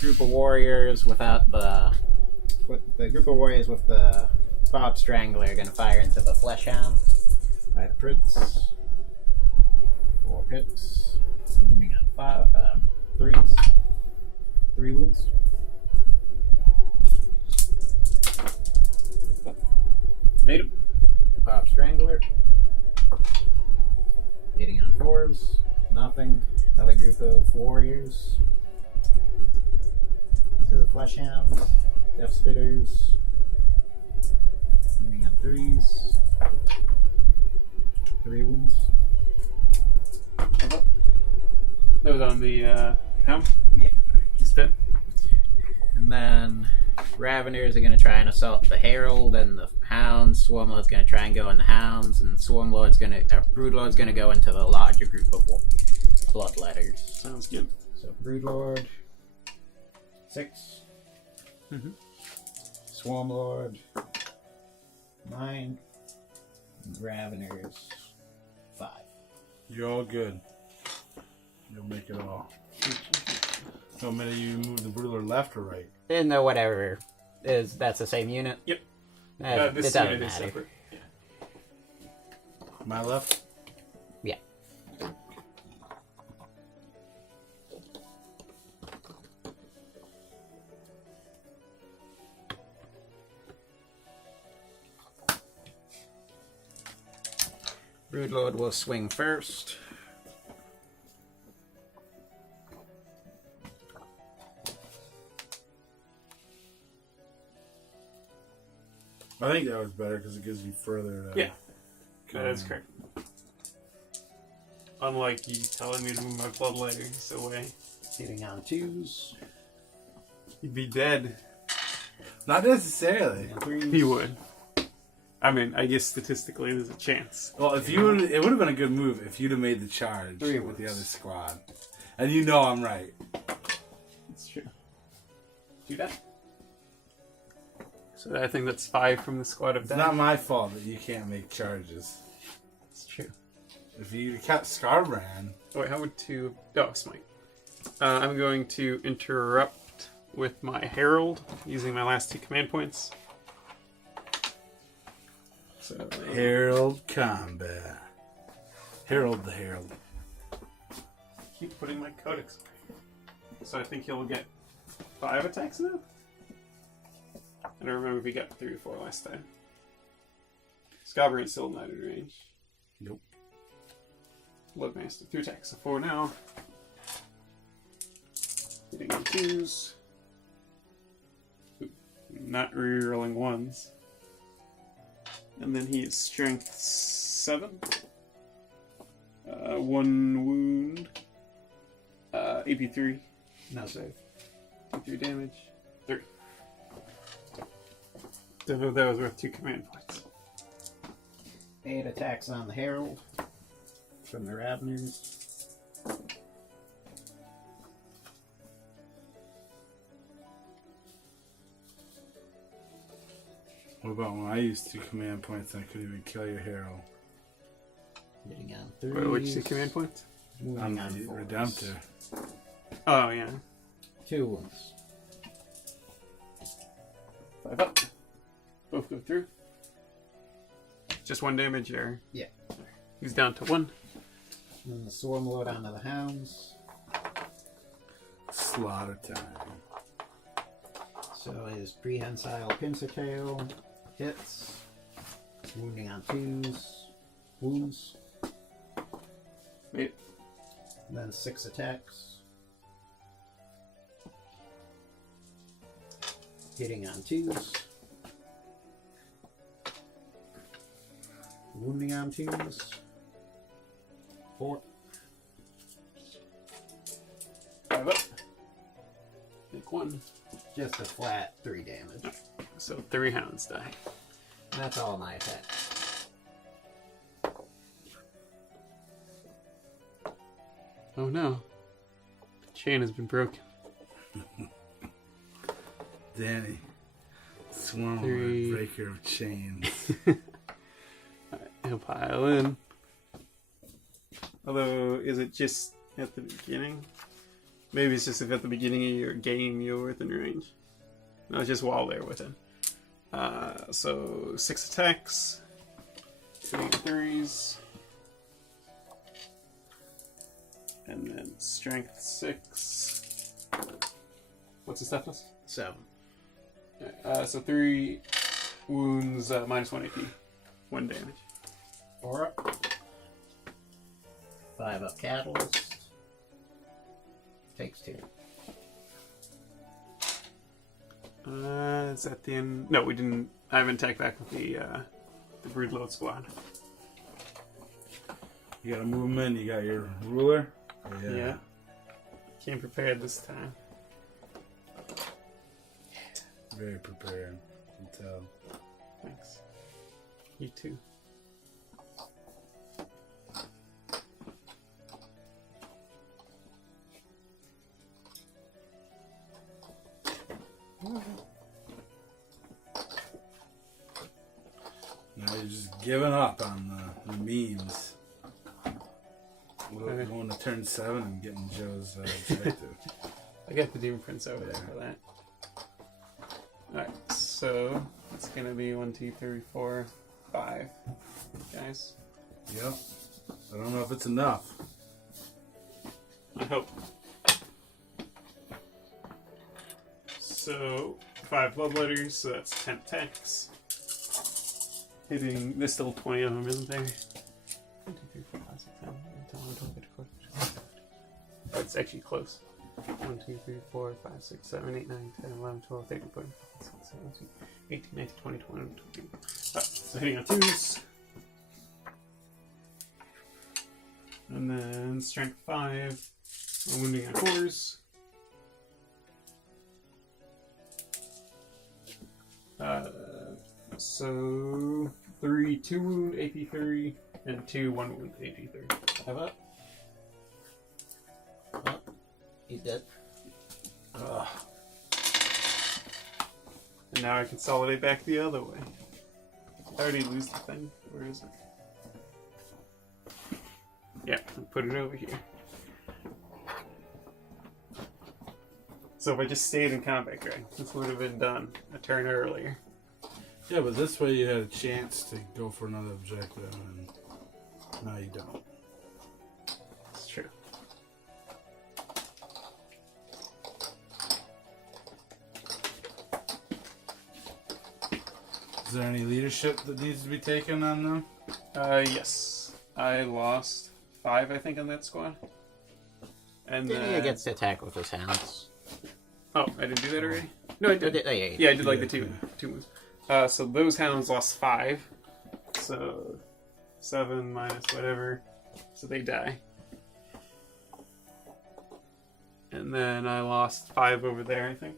group of warriors without the group of warriors with the Bob Strangler are going to fire into the flesh hound. By the Prince. 4 hits. Wounding on 3s. 3 wounds. Made him. Bob Strangler. Hitting on 4s. Nothing. Another group of warriors. Into the flesh hounds. Death spitters. Moving on 3s. 3 wounds. That was on the hound? Yeah. He's dead. And then Raveners are going to try and assault the Herald and the Hounds. Swarmlord's going to try and go in the Hounds, and Broodlord's going to go into the larger group of Bloodletters. Sounds good. So Broodlord, 6. Mm-hmm. Swarmlord, 9. And Raveners, 5. You're all good. You'll make it all. So many of you move the Broodlord left or right? And no, whatever. That's the same unit? Yep. It This doesn't unit is matter. separate. Yeah. My left? Yeah. Broodlord will swing first. I think that was better because it gives you further. Yeah. That is correct. Unlike you telling me to move my bloodletters away. Hitting on 2s. He'd be dead. Not necessarily. And 3s. He would. I mean, I guess statistically there's a chance. Well, if you would, it would have been a good move if you'd have made the charge 3 with the wounds. other squad. And you know I'm right. It's true. Do that. So I think that's 5 from the squad of It's death. not my fault that you can't make charges. It's true. If you kept Scarbrand, Oh, wait, how would 2... Oh, smite. I'm going to interrupt with my Herald, using my last 2 command points. So, Herald Combat. Herald the Herald. keep putting my codex away. So I think he'll get 5 attacks now? I don't remember if he got 3 or 4 last time. Scabrant's still not in range. Nope. Bloodmaster, 2 attacks, so 4 now. Hitting on 2s. Ooh, not rerolling 1s. And then he is strength 7. 1 wound. AP 3. No save. 3 damage. 3. Don't know if that was worth 2 command points. 8 attacks on the Herald from the Raveners. What about when I used 2 command points and I couldn't even kill your Herald? Hitting on 3s. Which 2 command points? Wounding I'm on the 4s. Redemptor. Oh, yeah. 2 wounds. 5 up. Both go through. Just 1 damage, or? Yeah. He's down to 1. And the swarm load onto the hounds. Slaughter time. So his prehensile pincer tail hits. Wounding on 2s. Wounds. Wait. And then 6 attacks. Hitting on 2s. Wounding on 2s. 4. 5 up. Take 1. Just a flat 3 damage. So 3 hounds die. And that's all my attacks. Oh no. The chain has been broken. Danny. Swarm 3. breaker of chains. He'll pile in. Although, is it just at the beginning? Maybe it's just if at the beginning of your game you're within range. No, it's just while they're within. So 6 attacks. 3 3s. And then strength 6. What's his toughness? 7. So 3 wounds, minus 1 AP. 1 damage. 4 up. 5 up catalyst. Takes 2. Is that the end? No, we didn't. I haven't attacked back with the broodload squad. You got a movement, you got your ruler. Yeah. Came prepared this time. Very prepared. You can tell. Thanks. You too. Now you're just giving up on the memes. Okay. Going to turn 7 and getting Joe's objective. I got the Demon Prince over there for that. Alright, so it's gonna be 1, 2, 3, 4, 5 guys. Yep. I don't know if it's enough. I hope. So 5 bloodletters, so that's 10 attacks. Hitting, there's still 20 of them, isn't there? 1, 2, 3, 4, 5, 6, 7, 8, 9, 10, 11, 12, 13, 14. That's actually close. 1, 2, 3, 4, 5, 6, 7, 8, 9, 10, 11, 12, 13, 14, 15, 16, 17, 18, 19, 20, 21, 22. So hitting on 2s. And then strength 5. Wounding on 4s. So 3 2 wound AP 3 and 2 1 wound AP 3. 5 up. Oh, he's dead. Ugh. And now I consolidate back the other way. I already lose the thing. Where is it? Yeah, put it over here. So if I just stayed in combat, Greg, this would have been done a turn earlier. Yeah, but this way you had a chance to go for another objective, and now you don't. It's true. Is there any leadership that needs to be taken on them? Yes. I lost 5, I think, on that squad. And He gets to attack with his hounds. Oh, I didn't do that already? No, I did. Yeah. Yeah, I did like the two moves. So those hounds lost 5. So 7 minus whatever. So they die. And then I lost 5 over there, I think.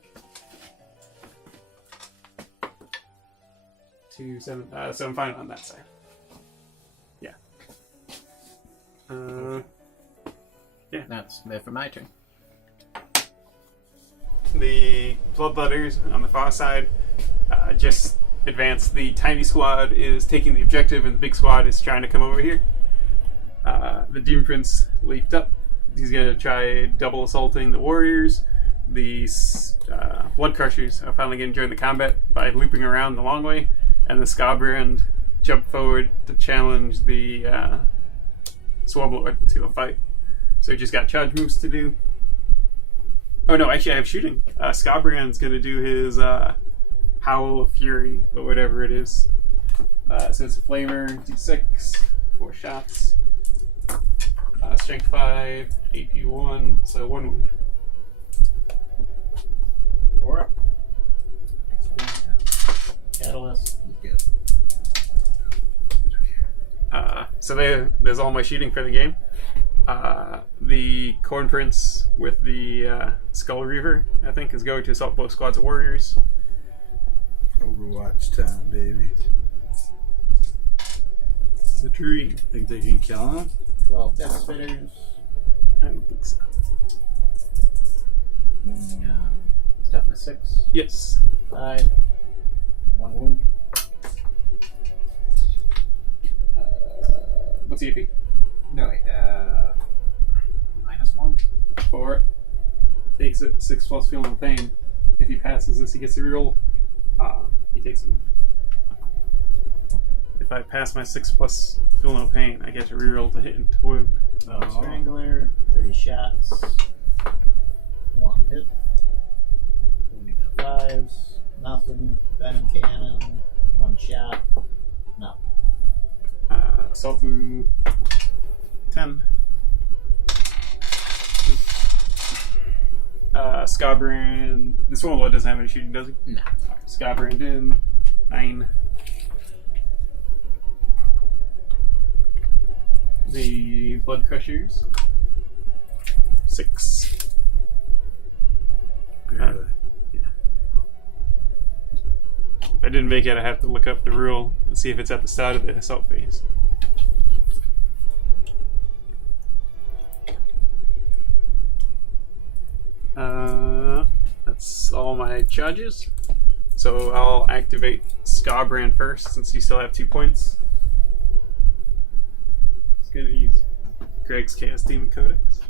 2, 7. So I'm fine on that side. Yeah. Yeah. That's it for my turn. The bloodletters on the far side just advanced. The tiny squad is taking the objective, and the big squad is trying to come over here. the Demon Prince leaped up. He's going to try double assaulting the warriors. The Blood Crushers are finally going to join the combat by looping around the long way. And the Scarbrand jumped forward to challenge the Swarmlord to a fight. So he just got charge moves to do. Oh no, actually I have shooting. Scarbrand's going to do his Howl of Fury, or whatever it is. So it's Flamer, D6, 4 shots. Strength 5, AP 1, so 1 wound. Alright. Catalyst. Good. So there's all my shooting for the game. The Khorne Prince with the Skull Reaver, I think, is going to assault both squads of warriors. Overwatch time, baby. The dream. Think they can kill him? 12 Death Spitters. I don't think so. Toughness 6. Yes. 5. 1 wound. What's the AP? No, wait. -1. 4. Takes it. 6 plus feeling of pain. If he passes this, he gets a reroll. He takes it. If I pass my 6 plus feel no pain, I get to reroll to hit and to wound. Strangler. 3 shots. 1 hit. Wounding on 5s. Nothing. Venom Cannon. 1 shot. No. Assault move 10. Scarbrand. This one doesn't have any shooting, does he? No. Alright, Scarbrand in 9. The Blood Crushers 6. Barely. Yeah. If I didn't make it, I have to look up the rule and see if it's at the start of the assault phase. That's all my charges. So I'll activate Scarbrand first, since you still have 2 points. It's gonna use Greg's Chaos Demon Codex.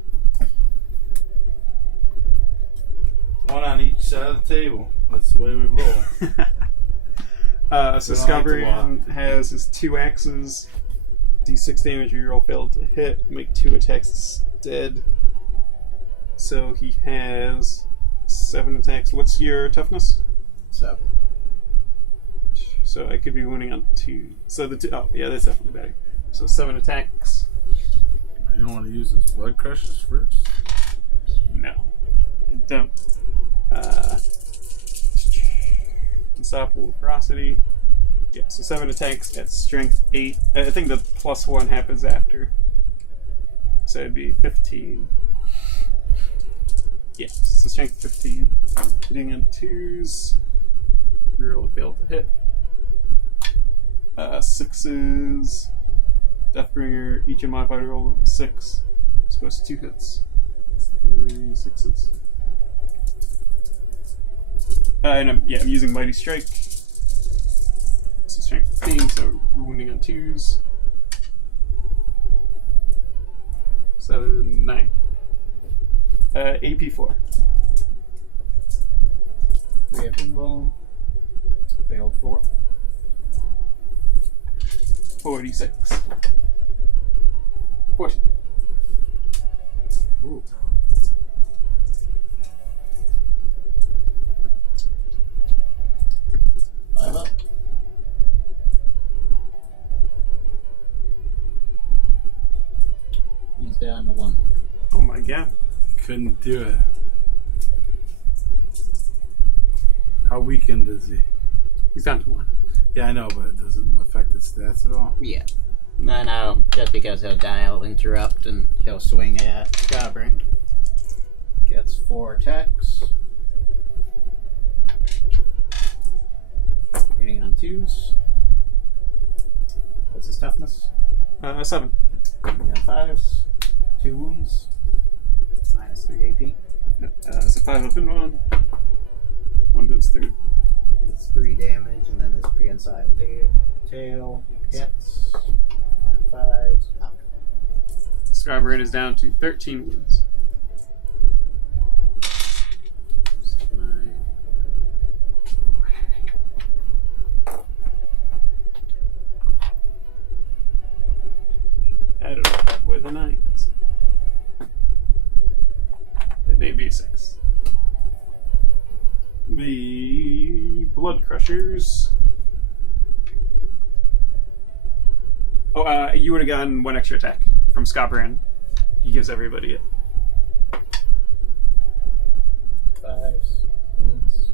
One on each side of the table. That's the way we roll. So We don't like to Scarbrand has his 2 axes, D6 damage, reroll failed to hit, make 2 attacks instead. So he has 7 attacks. What's your toughness? 7. So I could be wounding on 2. So the 2, oh yeah, that's definitely better. So 7 attacks. You don't want to use those Blood Crushers first? No, I don't. Unstoppable ferocity. Yeah, so 7 attacks at strength 8. I think the +1 happens after. So it'd be 15. Yeah, so strength 15. Hitting on 2s. Reroll failed to hit. 6s. Deathbringer, each a modified roll of 6. Supposed to 2 hits. 3 6s. And I'm using Mighty Strike. So strength 15, so wounding on 2s. 7, 9. AP 4. 3 up invuln. Failed 4. 46. 40. Ooh. Five up. He's down to 1. Oh my god. Couldn't do it. How weakened is he? He's down to 1. Yeah, I know, but it doesn't affect his stats at all. Yeah. No, just because he'll die, I'll interrupt and he'll swing at Scarbrand. Gets 4 attacks. Hitting on 2s. What's his toughness? 7. Hitting on 5s. 2 wounds. -3 AP. So 5 up in 1. 1 goes through. It's 3 damage, and then his prehensile tail hits. 5s. Oh. Scarberry is down to 13 wounds. 9. I don't know where the 9 is. It may be a 6. The Blood Crushers. Oh, you would have gotten 1 extra attack from Scobran. He gives everybody it. 5s. Wounds.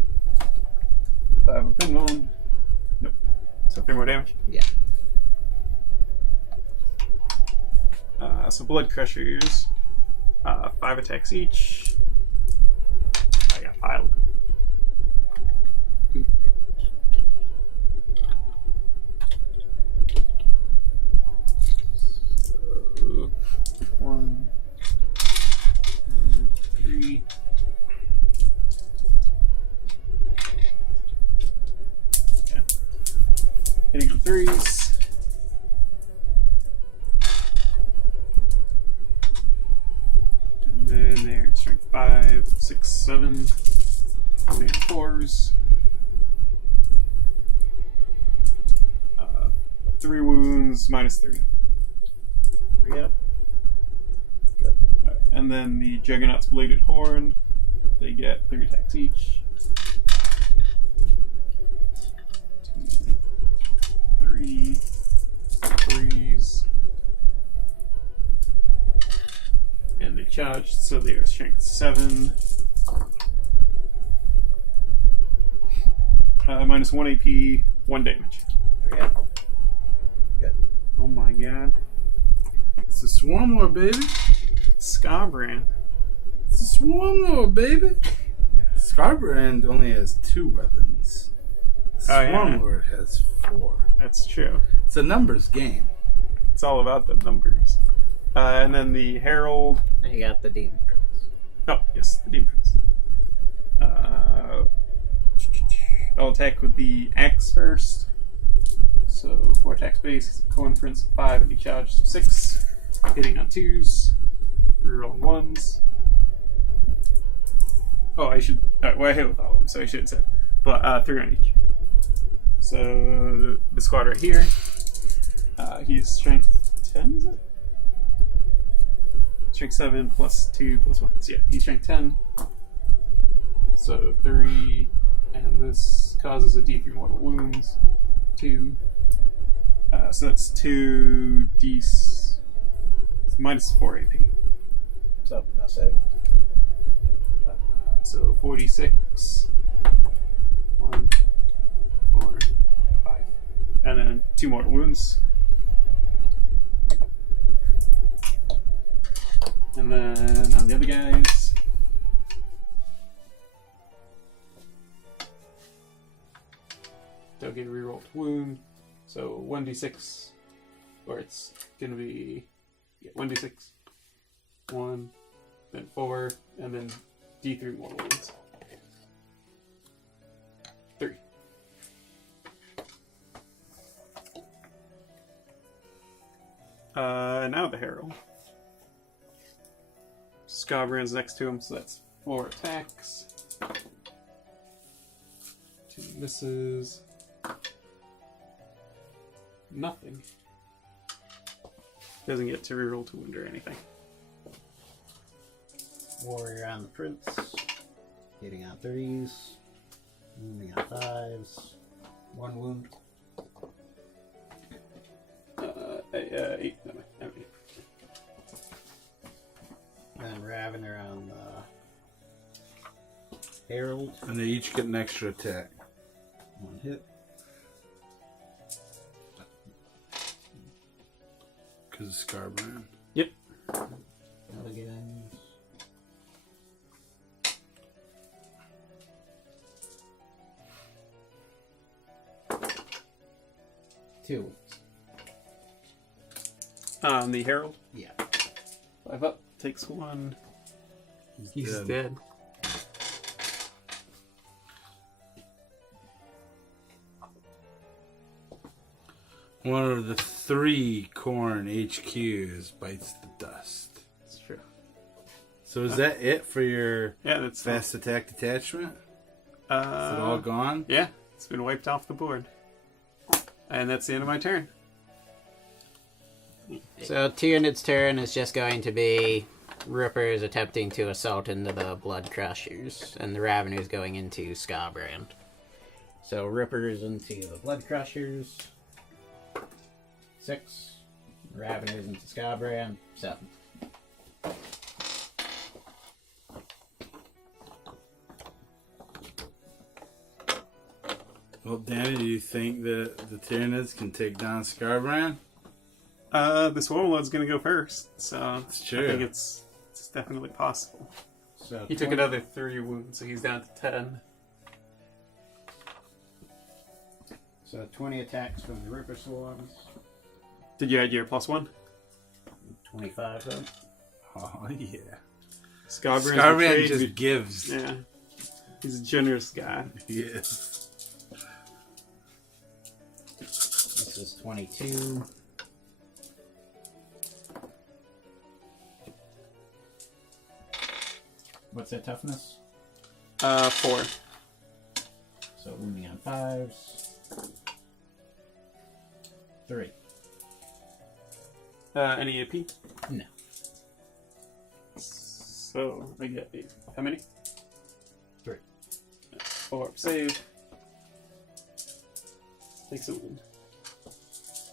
5 with pin wound. Nope. So 3 more damage. Yeah. So Blood Crushers. 5 attacks each. I got piled. So 1, 2, 3. Yeah. Hitting on 3s. And then they're strength 5, 6, 7. Hitting on 4s. 3 wounds, minus 30. Yep. Right. And then the Juggernaut's Bladed Horn, they get 3 attacks each. 2, 3, 3s. And they charged, so they are strength 7. Minus 1 AP, 1 damage. There we go. Good. Oh my god. It's a Swarmlord, baby. Scarbran. It's a Swarmlord, baby. Scarbrand only has 2 weapons. Oh, yeah. Swarmlord has 4. That's true. It's a numbers game. It's all about the numbers. And then the Herald. I got the Demon Prince. Oh, yes, the Demons. I'll attack with the axe first. So 4 attacks base. He's a Khorne Prince of 5 and he charged to 6. Hitting on 2s. Rerolling 1s. Oh, I should. Well, I hit with all of them, so I should have said. But 3 on each. So the squad right here. He's strength 10, is it? Strength 7 plus 2 plus 1. So yeah, he's strength 10. So 3, and this causes a D3 mortal wounds. 2. So that's 2d. Minus 4 AP. So, no save. So 46. 1, 4, 5. And then 2 mortal wounds. And then on the other guys. They'll get a rerolled wound. So 1d6. Or it's gonna be 1d6. 1, then 4, and then D3 mortal wounds. 3. Now the Herald. Scobran's next to him, so that's 4 attacks. 2 misses. Nothing. Doesn't get to reroll to wound or anything. Warrior on the Prince. Hitting on 3s. Wounding on 5s. 1 wound. 8. No, 8. And Ravener on the Herald. And they each get an extra attack. 1 hit. Because of Scarbrand. Yep. Other guys. Two. The Herald. Yeah. 5 up. Takes 1. He's dead. dead. One of the 3 Khorne HQs bites the dust. That's true. So is that it for your Yeah, that's fast attack detachment? Is it all gone? Yeah, it's been wiped off the board. And that's the end of my turn. So Tyranid's turn is just going to be Ripper's attempting to assault into the Blood Crushers, and the Ravener's going into Scarbrand. So Ripper's into the Blood Crushers. 6. Ravener's into Scarbrand. 7. Well, Danny, do you think that the Tyranids can take down Scarbrand? This Warlord's gonna go first, so It's true. I think it's definitely possible. So He took another 3 wounds, so he's down to 10. So 20 attacks from the Ripper Swarms. Did you add your +1? 25 though. Oh, yeah. Scarbrand just gives. Yeah. He's a generous guy. Yes. This is 22. What's their toughness? 4. So wounding on 5s. 3. Any AP? No. So I get 8. How many? 3. 4. Save. Takes a wound.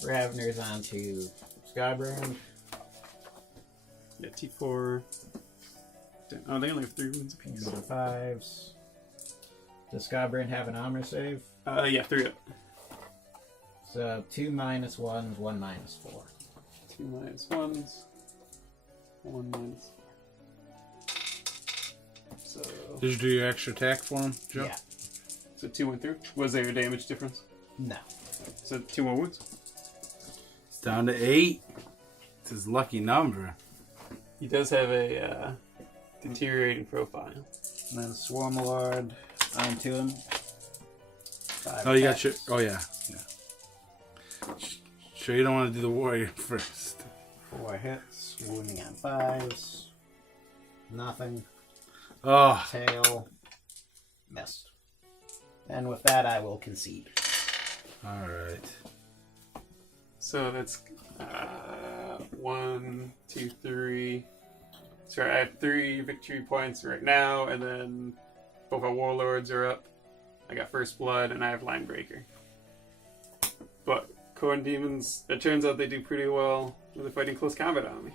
Ravener's on to Skybrand. Yeah, T4. Oh, they only have 3 wounds apiece. Go to 5s. Does Skybrand have an armor save? Yeah, 3 up. So 2 -1s, 1 -4. 2 -1s. 1 -4. So, Did you do your extra attack for him, Joe? Yeah. so 2 went through. Was there a damage difference? No. So 2 more wounds. It's down to 8. It's his lucky number. He does have a deteriorating profile. And then Swarmlord onto him. 5 Oh, you got attacks. your... Oh, yeah. Sure you don't want to do the warrior first. 4 hits. Wounding on 5s. Nothing. Oh, Tail. Missed. And with that, I will concede. alright. So that's 1, 2, 3. Sorry, I have 3 victory points right now, and then both our warlords are up. I got First Blood, and I have Line Breaker. But Khorne demons, it turns out they do pretty well when they're fighting close combat on me.